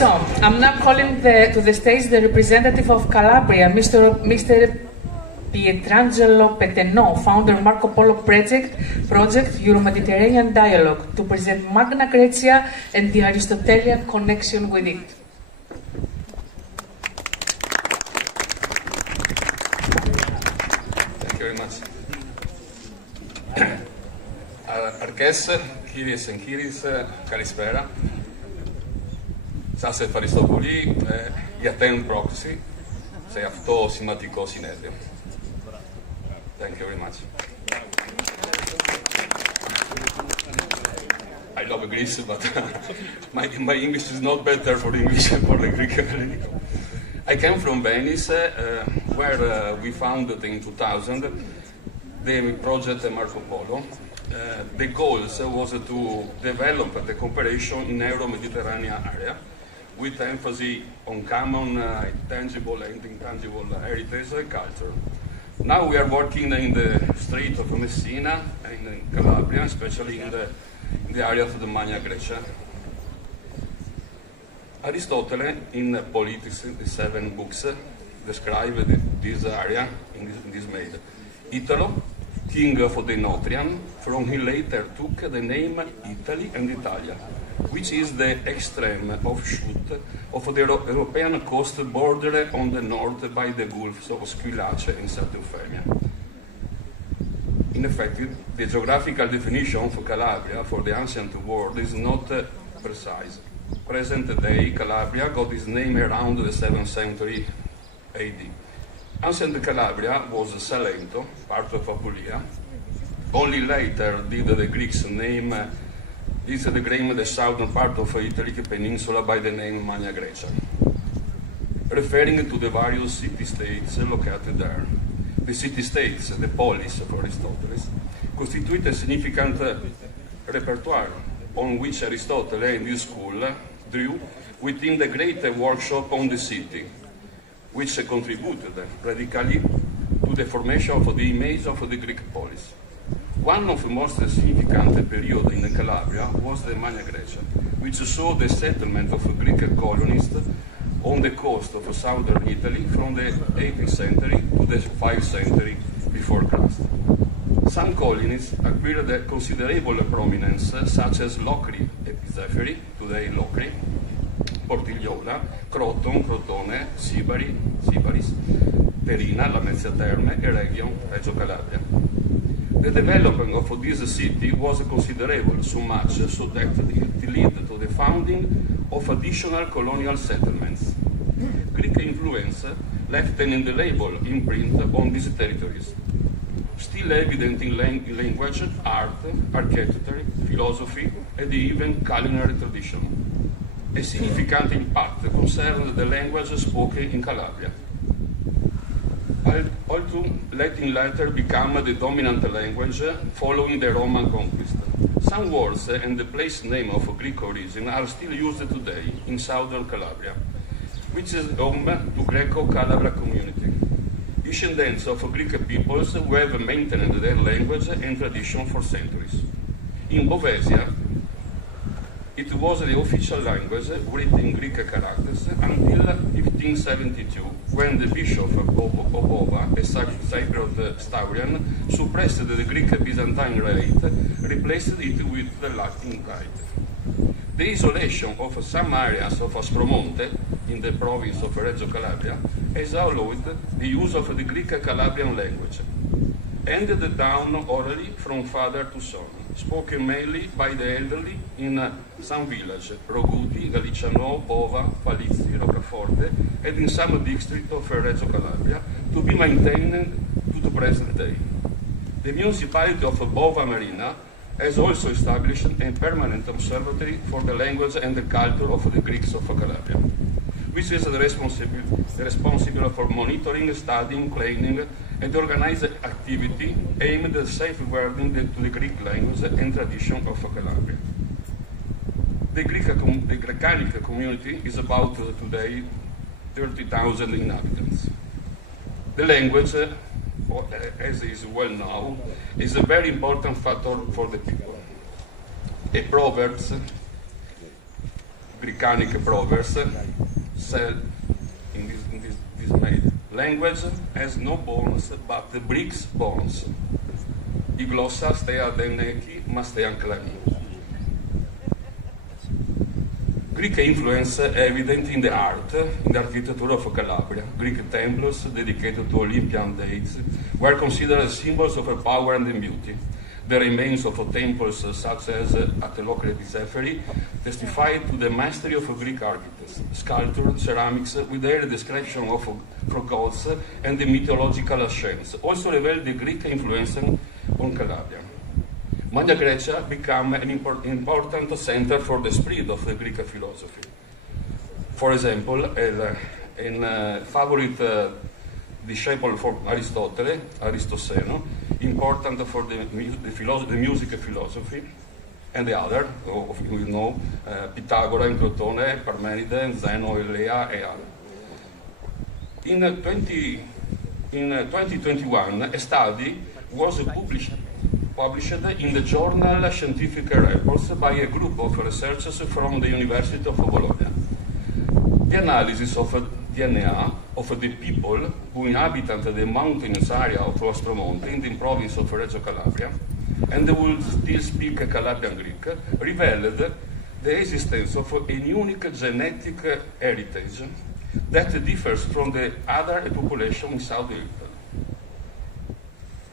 So, I'm now calling to the stage the representative of Calabria, Mr. Pietrangelo Peteno, founder Marco Polo Project Euro-Mediterranean Dialogue, to present Magna Graecia and the Aristotelian connection with it. Thank you very much. Arches, Kyries and Kyries, Kalispera. Σας ευχαριστώ πολύ για την πρόκληση σε αυτό σημαντικό συνέδριο. Thank you very much. I love Greece, but my English is not better for English for the Greek. I came from Venice, where we founded in 2000 the project Marco Polo. The goals was to develop the cooperation in Euro-Mediterranean area, with emphasis on common tangible and intangible heritage and culture. Now we are working in the Strait of Messina and in Calabria, especially in the area of the Magna Graecia. Aristotle, in Politics, the 7 books, described this area in this mail. Italo, king of the Notrian, from he later took the name Italy and Italia, which is the extreme offshoot of the European coast bordered on the north by the Gulfs of Squillace and Sardinia. In effect, the geographical definition of Calabria for the ancient world is not precise. Present-day Calabria got its name around the 7th century AD. Ancient Calabria was Salento, part of Apulia. Only later did the Greeks name the southern part of Italy peninsula by the name Magna Graecia, referring to the various city-states located there. The city-states, the polis of Aristotle, constitute a significant repertoire on which Aristotle and his school drew within the great workshop on the city, which contributed radically to the formation of the image of the Greek polis. One of the most significant periods in Calabria was the Magna Graecia, which saw the settlement of Greek colonists on the coast of southern Italy from the 8th century to the 5th century before Christ. Some colonies acquired considerable prominence, such as Locri Epizeferi, today Locri, Portigliola, Croton, Crotone, Sibaris, Perina, Lamezia Terme, e Reggio, Reggio Calabria. The development of this city was considerable, so much so that it led to the founding of additional colonial settlements. Greek influence left an indelible imprint on these territories, still evident in language, art, architecture, philosophy, and even culinary tradition. A significant impact concerned the language spoken in Calabria. Although Latin later became the dominant language following the Roman conquest. Some words and the place name of Greek origin are still used today in southern Calabria, which is home to Greco-Calabria community. Descendants of Greek peoples who have maintained their language and tradition for centuries. In Bovesia, it was the official language written in Greek characters until 1572, when the bishop of Bova, a Cypriot Staurian, suppressed the Greek Byzantine rite, replaced it with the Latin rite. The isolation of some areas of Aspromonte, in the province of Reggio Calabria, has allowed the use of the Greek Calabrian language, handed down orally from father to son, spoken mainly by the elderly in some villages, Roguti, Galiciano, Bova, Palizzi, Roccaforte, and in some district of Reggio Calabria, to be maintained to the present day. The municipality of Bova Marina has also established a permanent observatory for the language and the culture of the Greeks of Calabria, which is responsible for monitoring, studying, cleaning, and organized activity aimed at safeguarding the Greek language and tradition of Calabria. The Greek community is about today 30,000 inhabitants. The language, as is well known, is a very important factor for the people. A proverbs, Greek proverbs, said in this maid, language has no bones but the bricks bones. I glossa stea deneki ma stean clani. Greek influence evident in the art, in the architecture of Calabria. Greek temples dedicated to Olympian deities were considered as symbols of power and beauty. The remains of temples such as at Locri Epizeferi testify to the mastery of Greek architects, sculpture, ceramics, with their description of gods and the mythological scenes, also reveal the Greek influence on Calabria. Magna Graecia became an important center for the spread of the Greek philosophy. For example, a favorite disciple for Aristotle, Aristoseno, important for the music philosophy, and the other, we know, Pythagoras, Crotone, Parmenides, Zeno, Elea, and others. In 2021, a study was published in the journal Scientific Reports by a group of researchers from the University of Bologna. the analysis of DNA of the people who inhabit the mountainous area of Aspromonte in the province of Reggio Calabria, and who still speak Calabrian Greek, revealed the existence of a unique genetic heritage that differs from the other population in South Italy.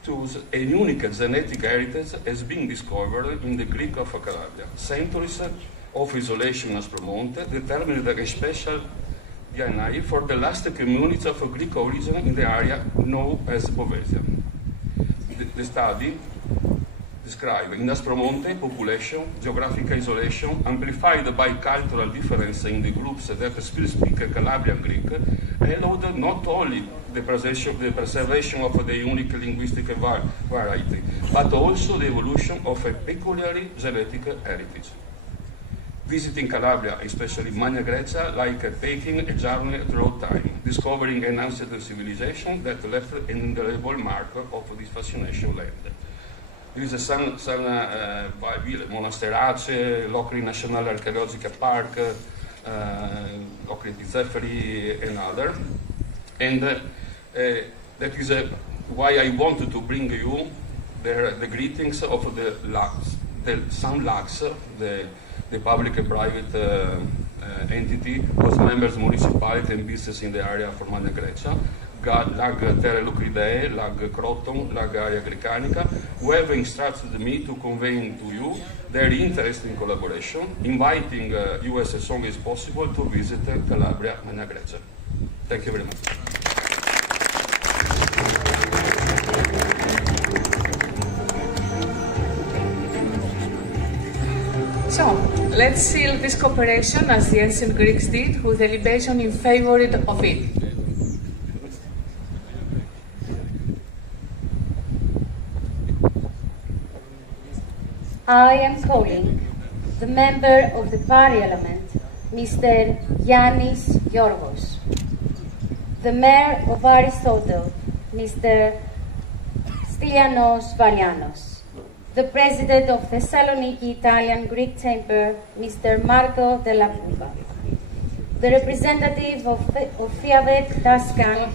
Thus, a unique genetic heritage has been discovered in the Greek of Calabria. Centuries of isolation in Aspromonte determined a special DNA for the last communities of Greek origin in the area known as Bovesia. The study describes in Aspromonte population, geographic isolation, amplified by cultural difference in the groups that still speak Calabrian Greek, allowed not only the preservation of the unique linguistic variety, but also the evolution of a peculiarly genetic heritage. Visiting Calabria, especially Magna Grecia, like taking a journey through time, discovering an ancient civilization that left an indelible mark of this fascination land. There is some Monasterace, Locri National Archaeological Park, Locri Zefferi, and other. And that is why I wanted to bring you the greetings of the Sun Lux, the public and private entity whose members, municipality and business in the area for Magna Grecia, Lag Terre Lucridee, Lag Croton, Lag Area Grecanica, who have instructed me to convey to you their interest in collaboration, inviting you as soon as possible to visit Calabria, Magna Grecia. Thank you very much. So, let's seal this cooperation as the ancient Greeks did, with a libation in favor of it. I am calling the member of the Parliament, Mr. Yannis Yorgos, the mayor of Aristotle, Mr. Stylianos Varianos, the president of Thessaloniki Italian Greek Chamber, Mr. Marco Della Pupa, the representative of Fiavet Tuscan,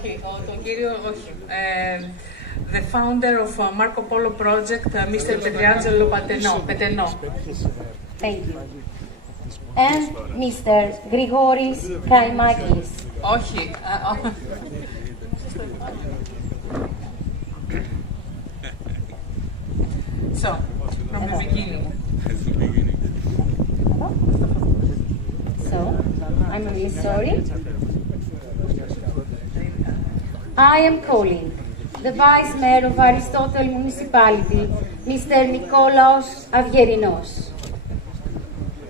the founder of Marco Polo Project, Mr. Pedriangelo Peteno. Thank you. And Mr. Grigoris Kaimakis. Όχι. So, from the beginning. So, I'm really sorry. I am calling the Vice Mayor of Aristotle Municipality, Mr. Nikolaos Avgerinos,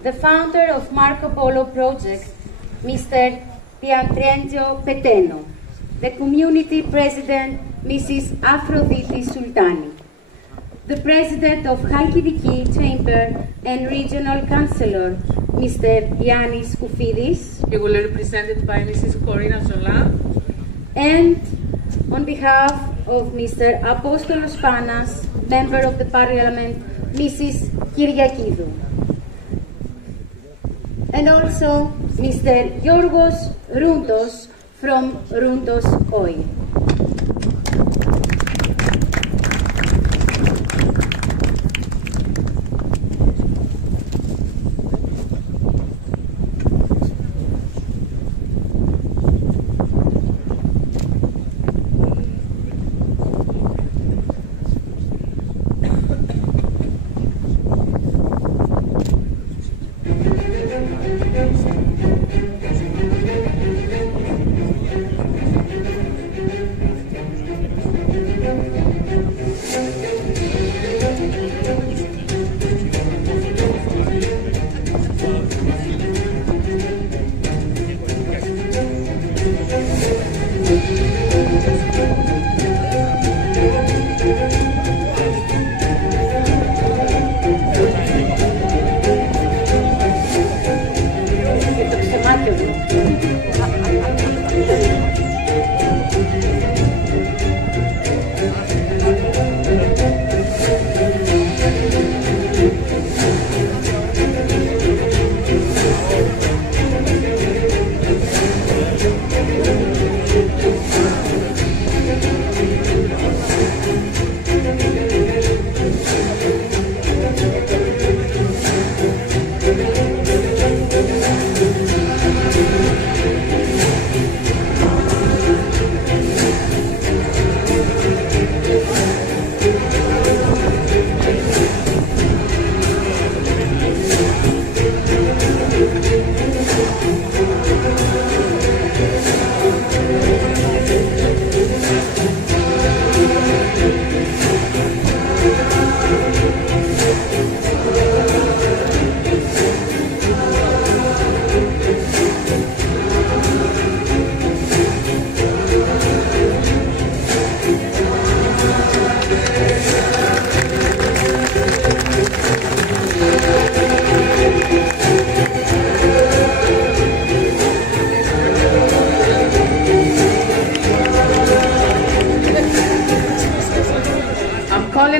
the founder of Marco Polo Project, Mr. Piantrenzio Peteno, the community president, Mrs. Aphrodite Sultani, the president of Chalkidiki Chamber and regional councillor, Mr. Yannis Koufidis, He will be represented by Mrs. Corina Zola, and on behalf of Mr. Apostolos Panas, member of the Parliament, Mrs. Kyriakidou, and also Mr. Yorgos Runtos from Runtos Oil.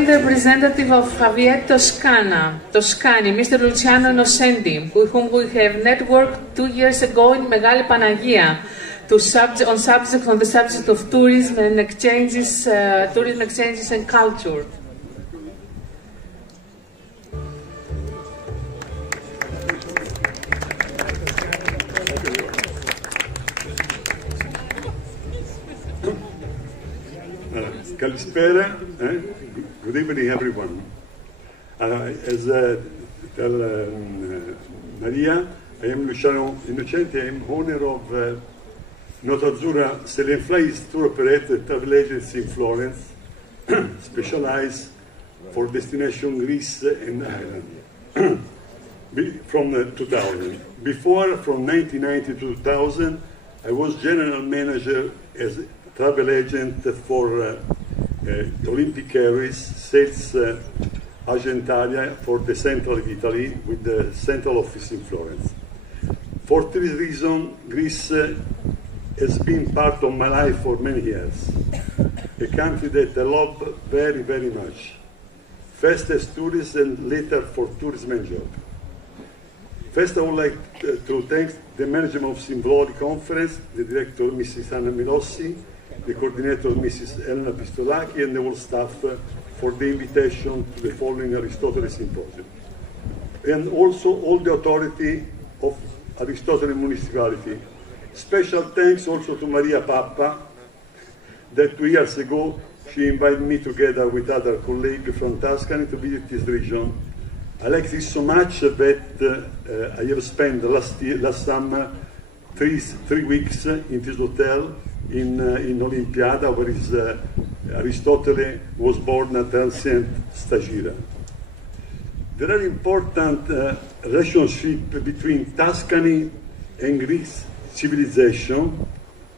am the representative of Javier Toscani, Mr. Luciano Innocenti, with whom we have networked 2 years ago in Megali Panagia on the subject of tourism exchanges and culture. Kalispera, good evening everyone. As tell Maria, I am Luciano Innocenti. I am owner of Nota Azzurra Self-Flies tour operator travel agency in Florence, specialized for destination Greece and Ireland. From 2000. Before, from 1990 to 2000, I was general manager as travel agent for Olympic Airways, sales agentaria for the central of Italy with the central office in Florence. For this reason, Greece has been part of my life for many years, a country that I love very, very much, first as tourist and later for tourism and job. First, I would like to thank the management of Simvlori Conference, the director Mrs. Anna Milossi, the coordinator Mrs. Elena Pistolaki, and the whole staff for the invitation to the following Aristotle Symposium. And also all the authority of Aristotle Municipality. Special thanks also to Maria Pappa, that 2 years ago she invited me together with other colleagues from Tuscany to visit this region. I like this so much that I have spent last summer 3 weeks in this hotel in Olimpiada, where Aristotle was born at ancient Stagira. There are important relationships between Tuscany and Greece civilization,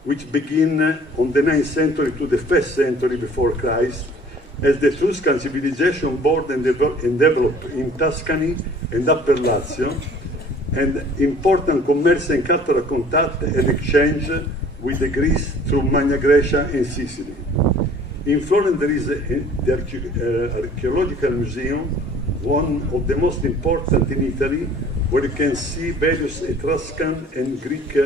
which begin on the 9th century to the 1st century before Christ, as the Etruscan civilization born and developed in Tuscany and Upper Lazio, and important commerce and cultural contact and exchange with the Greece through Magna Graecia and Sicily. In Florence there is the Archaeological Museum, one of the most important in Italy, where you can see various Etruscan and Greek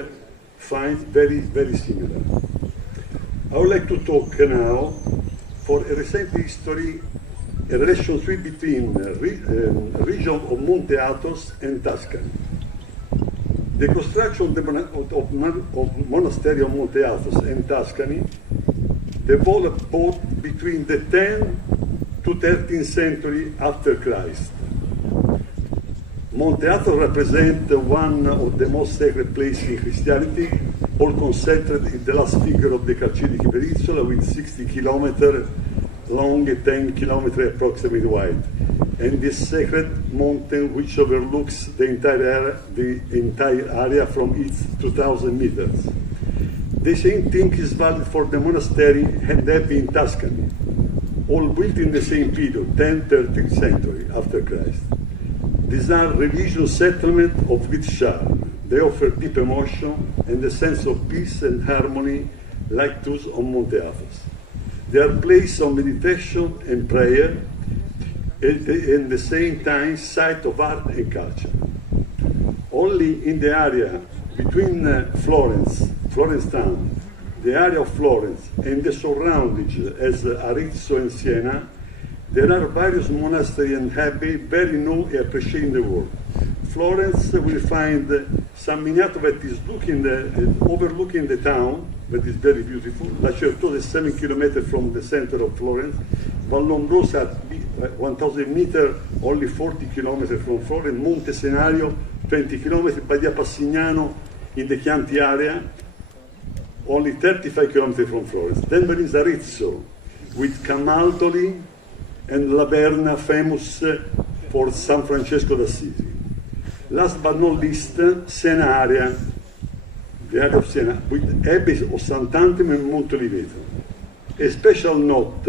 finds very, very similar. I would like to talk now for a recent history, a relationship between the region of Monte Athos and Tuscany. The construction of monastery of Monte Athos and Tuscany developed both between the 10th to 13th century after Christ. Monte Athos represents one of the most sacred places in Christianity, all concentrated in the last figure of the Chalcidic Peninsula, with 60 kilometers long and 10 kilometers approximately wide, and this sacred mountain which overlooks the entire area from its 2,000 meters. The same thing is valid for the monastery and abbey in Tuscany, all built in the same period, 10th, 13th century after Christ. These are religious settlements of great charm. They offer deep emotion and a sense of peace and harmony like those on Monte Athos. They are places of meditation and prayer, and at the same time site of art and culture. Only in the area between Florence town, the area of Florence, and the surroundings as Arezzo and Siena, there are various monasteries and abbeys very known and appreciated in the world. Florence will find San Miniato that is overlooking the town, that is very beautiful. La Certosa is 7 kilometers from the center of Florence. Vallombrosa at 1,000 meters, only 40 kilometers from Florence. Monte Senario, 20 kilometers. Badia Passignano in the Chianti area, only 35 kilometers from Florence. Then there is Arezzo, with Camaldoli and La Berna, famous for San Francesco d'Assisi. Last but not least, Siena area, the area of Siena, with Abbey of Sant'Antimo and Montoliveto. A special note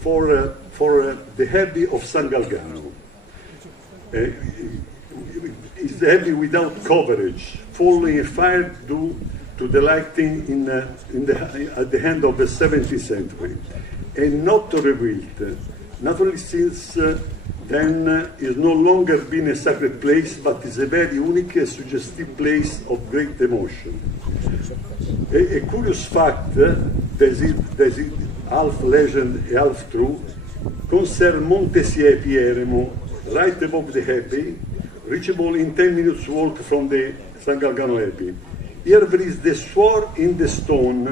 for the Abbey of San Galgano. It's the Abbey without coverage, following a fire due to the lighting at the end of the 17th century, and not rebuilt. Naturally, since then is no longer been a sacred place, but is a very unique and suggestive place of great emotion. A curious fact, that is half legend and half true, concerns Monte Siepi Eremo, right above the Abbey, reachable in 10 minutes walk from the San Galgano Abbey. Here there is the sword in the stone,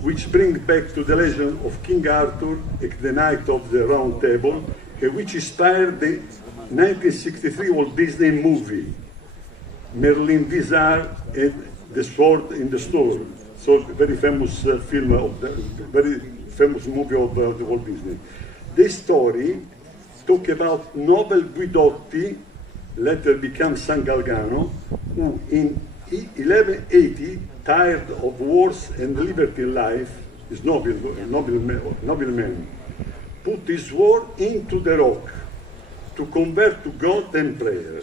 which brings back to the legend of King Arthur at the night of the Round Table, and which inspired the 1963 Walt Disney movie, Merlin Vizard and the Sword in the Stone. So very famous film, very famous movie of the Walt Disney. This story talks about Nobel Guidotti, later became San Galgano, who in 1180, tired of wars and liberty life, his noble man, put his sword into the rock to convert to God and prayer.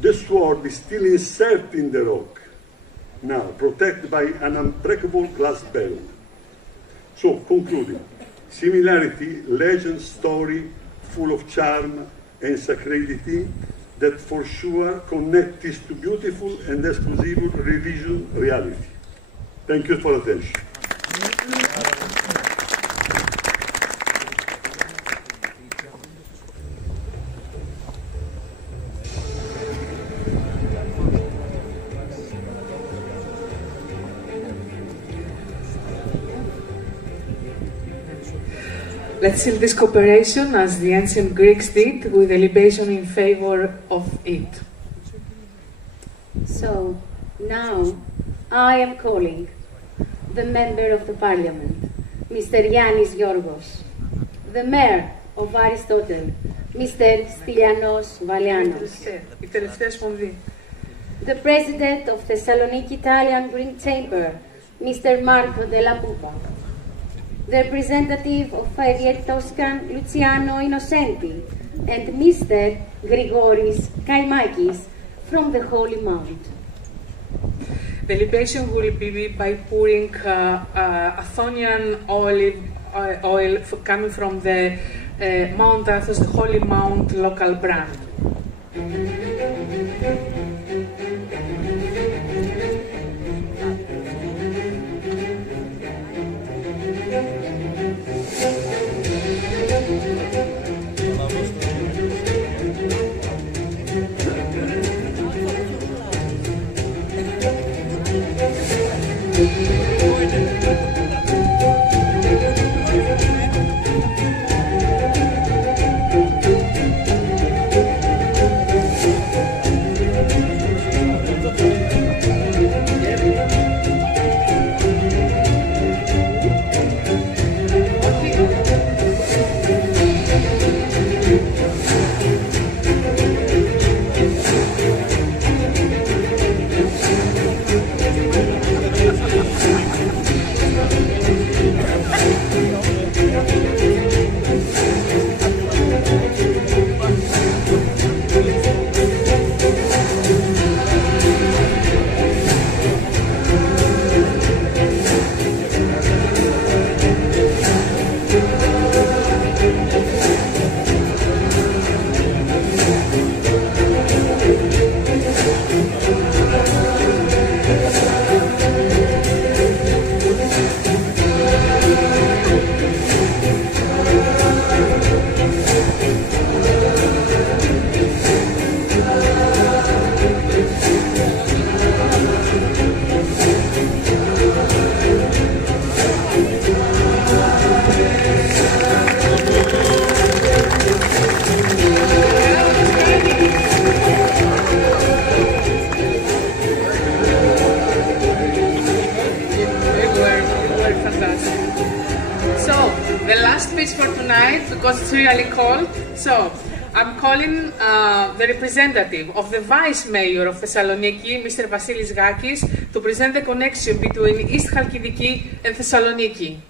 The sword is still inserted in the rock, now protected by an unbreakable glass bell. So, concluding, similarity, legend, story, full of charm and sacredity, that for sure connect this to beautiful and exclusive religion reality. Thank you for attention. Let's seal this cooperation as the ancient Greeks did, with a libation in favor of it. So, now I am calling the member of the parliament, Mr. Yannis Giorgos, the mayor of Aristotle, Mr. Stylianos Valianos, the president of Thessaloniki Italian Green Chamber, Mr. Marco Della Pupa, the representative of Favier Toscan, Luciano Innocenti, and Mr. Grigoris Kaimakis from the Holy Mount. The libation will be by pouring Athonian oil coming from the Mount Athos, the Holy Mount local brand. Because it's really cold, so I'm calling the representative of the Vice Mayor of Thessaloniki, Mr. Vasilis Gakis, to present the connection between East Chalkidiki and Thessaloniki.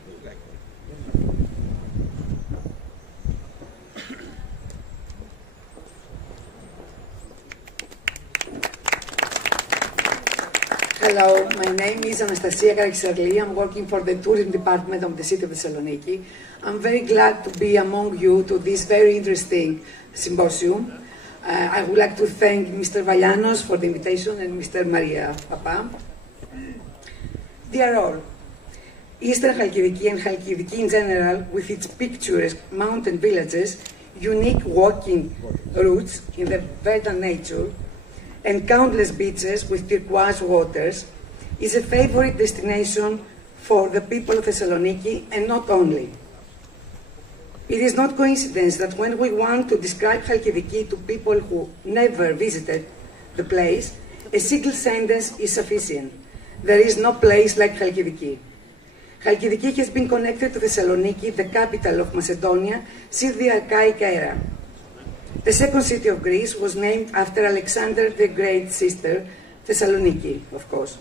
Hello, my name is Anastasia Karaxarli. I'm working for the tourism department of the city of Thessaloniki. I'm very glad to be among you to this very interesting symposium. I would like to thank Mr. Vallanos for the invitation and Mr. Maria Papa. Dear all, Eastern Chalkidiki and Chalkidiki in general, with its picturesque mountain villages, unique walking routes in the verdant nature, and countless beaches with turquoise waters, is a favorite destination for the people of Thessaloniki, and not only. It is not coincidence that when we want to describe Chalkidiki to people who never visited the place, a single sentence is sufficient. There is no place like Chalkidiki. Chalkidiki has been connected to Thessaloniki, the capital of Macedonia, since the archaic era. The second city of Greece was named after Alexander the Great's sister, Thessaloniki, of course.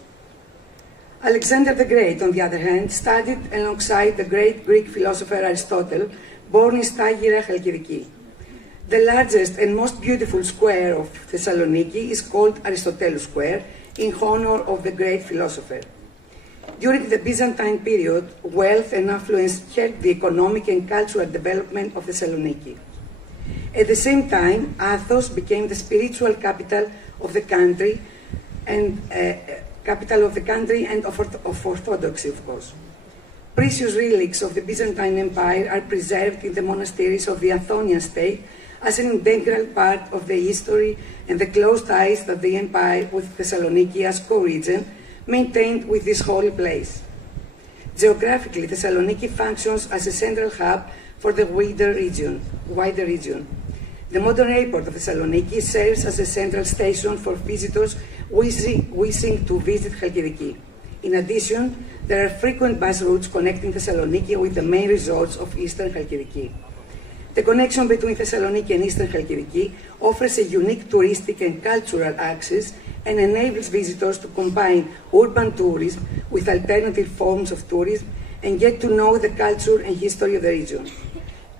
Alexander the Great, on the other hand, studied alongside the great Greek philosopher Aristotle, born in Stagira, Chalkidiki. The largest and most beautiful square of Thessaloniki is called Aristotle Square, in honor of the great philosopher. During the Byzantine period, wealth and affluence helped the economic and cultural development of Thessaloniki. At the same time, Athos became the spiritual capital of the country, and of Orthodoxy, of course. Precious relics of the Byzantine Empire are preserved in the monasteries of the Athonian state as an integral part of the history and the close ties that the empire with Thessaloniki as co-regent maintained with this holy place. Geographically, Thessaloniki functions as a central hub for the wider region. The modern airport of Thessaloniki serves as a central station for visitors wishing to visit Chalkidiki. In addition, there are frequent bus routes connecting Thessaloniki with the main resorts of Eastern Chalkidiki. The connection between Thessaloniki and Eastern Chalkidiki offers a unique touristic and cultural access and enables visitors to combine urban tourism with alternative forms of tourism and get to know the culture and history of the region.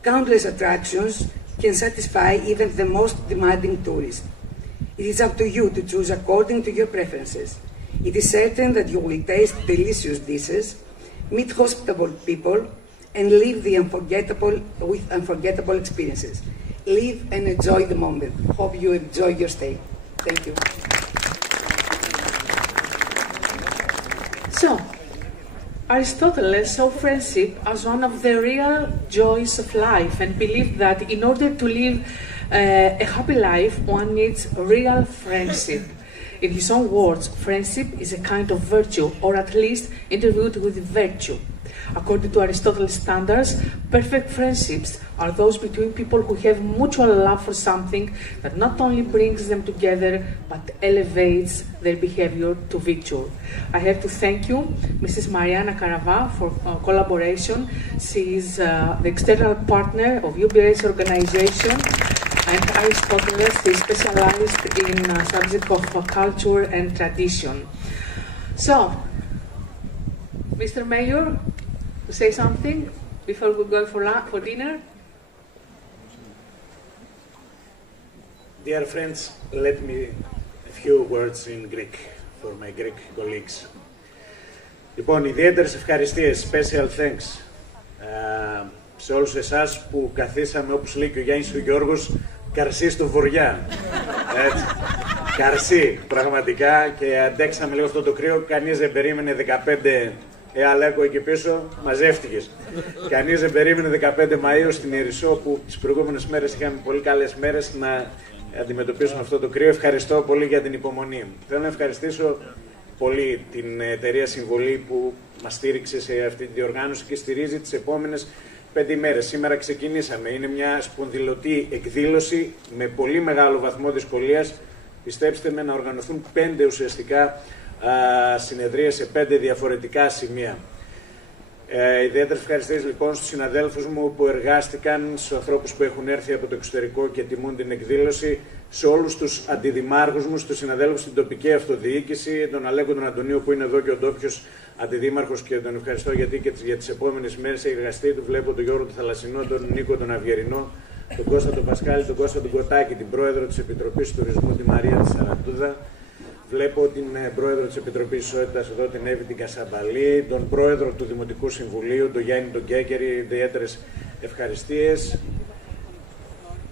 Countless attractions can satisfy even the most demanding tourists. It is up to you to choose according to your preferences. It is certain that you will taste delicious dishes, meet hospitable people, and live with unforgettable experiences. Live and enjoy the moment. Hope you enjoy your stay. Thank you. So, Aristotle saw friendship as one of the real joys of life and believed that in order to live a happy life, one needs real friendship. In his own words, friendship is a kind of virtue, or at least interviewed with virtue. According to Aristotle's standards, perfect friendships are those between people who have mutual love for something that not only brings them together, but elevates their behavior to virtue. I have to thank you, Mrs. Mariana Carava, for collaboration. She is the external partner of UBR's organization, and Aristotle is specialized in the subject of culture and tradition. So, Mr. Mayor, to say something before we go for dinner? Dear friends, let me a few words in Greek for my Greek colleagues. Λοιπόν, ιδιαίτερες ευχαριστίες, special thanks σε όλους εσάς που καθίσαμε, όπως λέει και ο Γιάννης ο Γιώργος, καρσί στο βοριά. Έτσι. Καρσί, πραγματικά, και αντέξαμε λίγο αυτό το κρύο. Κανείς δεν περίμενε 15 Αλέκο εκεί πίσω, μαζεύτηκες. Κανείς δεν περίμενε 15 Μαΐου στην Ιερισσό, που τις προηγούμενες μέρες είχαμε πολύ καλές μέρες, να αντιμετωπίσουμε αυτό το κρύο. Ευχαριστώ πολύ για την υπομονή. Θέλω να ευχαριστήσω πολύ την εταιρεία Συμβολή που μας στήριξε σε αυτή τη διοργάνωση και στηρίζει τις επόμενες 5 ημέρες. Σήμερα ξεκινήσαμε. Είναι μια σπονδυλωτή εκδήλωση με πολύ μεγάλο βαθμό δυσκολίας. Πιστέψτε με, να οργανωθούν 5 ουσιαστικά συνεδρίες σε 5 διαφορετικά σημεία. Ιδιαίτερες ευχαριστίες λοιπόν στους συναδέλφους μου που εργάστηκαν, στους ανθρώπους που έχουν έρθει από το εξωτερικό και τιμούν την εκδήλωση, σε όλους τους αντιδημάρχους μου, στους συναδέλφους στην τοπική αυτοδιοίκηση, τον Αλέκο τον Αντωνίου που είναι εδώ και ο ντόπιος αντιδήμαρχος και τον ευχαριστώ γιατί και για τις επόμενες μέρες έχει εργαστεί. Του βλέπω τον Γιώργο τον Θαλασσινό, τον Νίκο τον Αυγερινό, τον Κώστα τον Πασκάλη, τον Κώστα τον Κωτάκη, την πρόεδρο της Επιτροπής Τουρισμού, τη Μαρία τη Σαραντούδα. Βλέπω την πρόεδρο της Επιτροπής Ισότητας εδώ, την Εύη την Κασαμπαλή, τον πρόεδρο του Δημοτικού Συμβουλίου, τον Γιάννη τον Κέκερη, ιδιαίτερες ευχαριστίες.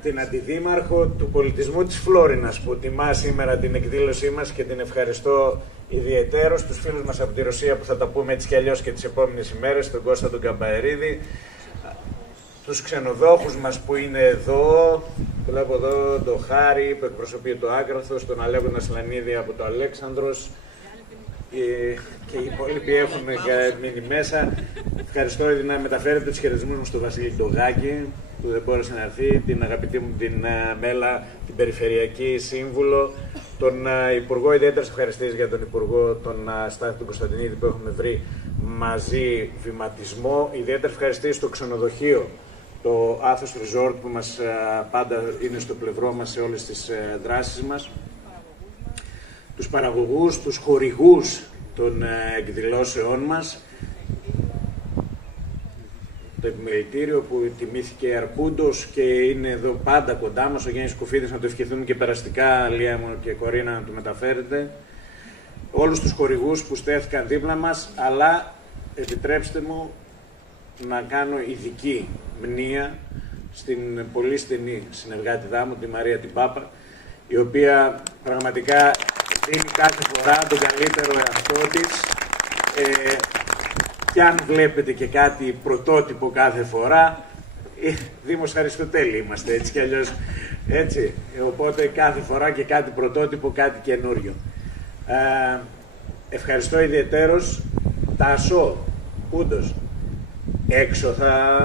Την Αντιδήμαρχο του Πολιτισμού της Φλόρινας που τιμά σήμερα την εκδήλωσή μας και την ευχαριστώ ιδιαιτέρως. Τους φίλους μας από τη Ρωσία που θα τα πούμε έτσι κι αλλιώς και τις επόμενες ημέρες, τον Κώστα τον Καμπαερίδη. Τους ξενοδόχους μας που είναι εδώ, βλέπω εδώ τον Χάρη που εκπροσωπεί το Άκραθος, τον Αλέγοντα Σλανίδη από το Αλέξανδρος και οι υπόλοιποι έχουν μείνει μέσα. Ευχαριστώ να μεταφέρετε τους χαιρετισμούς μου στον Βασίλη Ντογάκη που δεν μπόρεσε να έρθει, την αγαπητή μου την Μέλα, την Περιφερειακή Σύμβουλο, τον Υπουργό, ιδιαίτερες ευχαριστίες για τον Υπουργό, τον Στάθη του Κωνσταντινίδη που έχουμε βρει μαζί βηματισμό, ιδιαίτερες ευχαριστίες στο ξενοδοχείο, το Άθωνα Resort που μας πάντα είναι στο πλευρό μας σε όλες τις δράσεις μας, τους παραγωγούς, τους χορηγούς των εκδηλώσεών μας, το επιμελητήριο που τιμήθηκε αρκούντος και είναι εδώ πάντα κοντά μας, ο Γιάννης Κουφίδης, να το ευχηθούμε και περαστικά, Λία μου και Κορίνα, να του μεταφέρετε. Όλους τους χορηγούς που στέθηκαν δίπλα μας, αλλά επιτρέψτε μου να κάνω ειδική μνήα στην πολύ στενή συνεργάτηδά μου, τη Μαρία την Πάπα, η οποία πραγματικά δίνει κάθε φορά τον καλύτερο εαυτό της. Και αν βλέπετε και κάτι πρωτότυπο κάθε φορά, Δήμος Αριστοτέλη είμαστε, έτσι κι αλλιώς, έτσι. Οπότε κάθε φορά και κάτι πρωτότυπο, κάτι καινούριο. Ευχαριστώ ιδιαιτέρως. Τάσο, Πούντος, έξω θα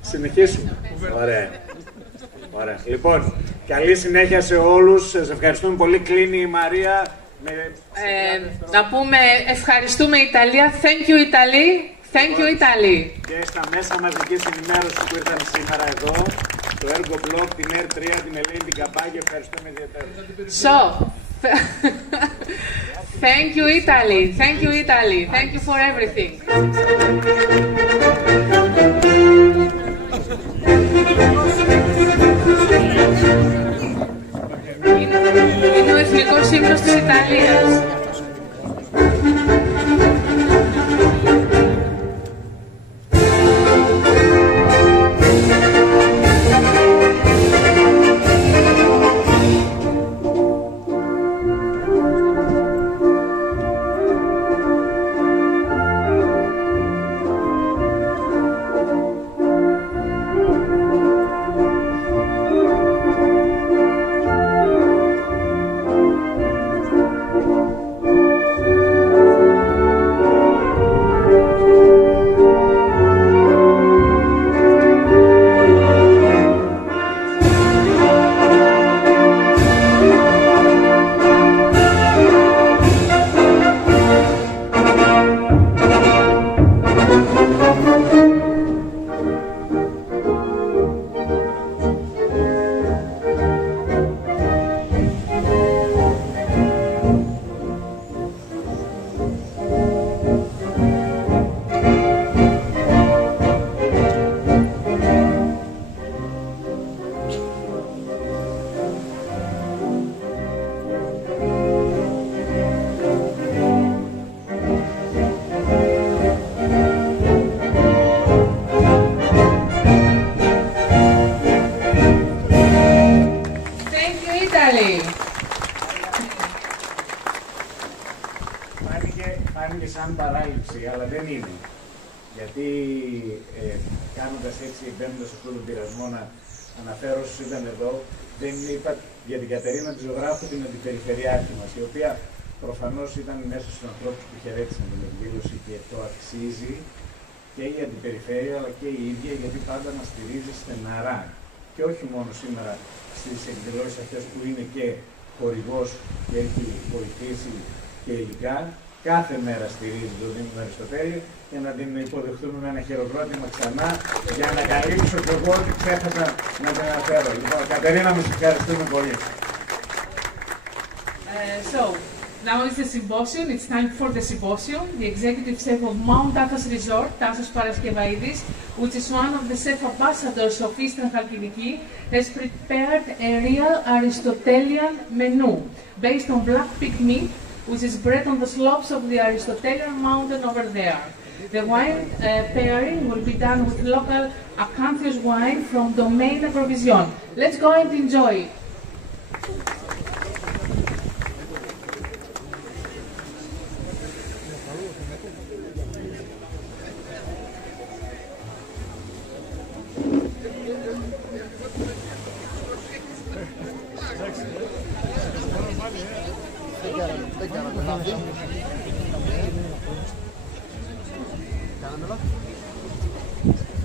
συνεχίσουμε. Ωραία. Ωραία. Λοιπόν, καλή συνέχεια σε όλους. Σας ευχαριστούμε πολύ. Κλείνει η Μαρία. Να πούμε ευχαριστούμε Ιταλία. Thank you Italy. Thank you Italy. Και στα μέσα μαζικής ενημέρωσης που ήρθαν σήμερα εδώ, το Ergo Blog, την R3, την Ελένη την Καμπάγια, ευχαριστούμε ιδιαίτερα. So, thank you Italy. Thank you Italy. Thank you for everything. Είναι ο εθνικός σύμβολος της Ιταλίας. Φάνηκε σαν παράληψη, αλλά δεν είναι. Γιατί κάνοντας έτσι, μπαίνοντας σε αυτόν τον πειρασμό να αναφέρω όσους ήταν εδώ, δεν είπα για την Κατερίνα τη ζωγράφου, την αντιπεριφερειάρχη μας, η οποία προφανώς ήταν μέσα στους ανθρώπους που χαιρέτησαν την εκδήλωση και το αξίζει και η αντιπεριφέρεια αλλά και η ίδια, γιατί πάντα μας στηρίζει στεναρά. Και όχι μόνο σήμερα στις εκδηλώσεις αυτές που είναι και χορηγός και έχει βοηθήσει και υλικά, κάθε μέρα στηρίζει τον Δήμο Αριστοτέλη και να την υποδεχτούμε με ένα χειροκρότημα ξανά για να καλύψω και εγώ ότι ξέχασα να την αναφέρω. Λοιπόν, Κατερίνα, μας ευχαριστούμε πολύ. So, Now it's the symposium. It's time for the symposium. The executive chef of Mount Athos Resort, Tassos Paraskevaidis, which is one of the chef ambassadors of Eastern Chalkidiki, has prepared a real Aristotelian menu based on black pig meat, which is bred on the slopes of the Aristotelian mountain over there. The wine pairing will be done with local Acanthus wine from Domaine Provision. Let's go and enjoy. Caramelo?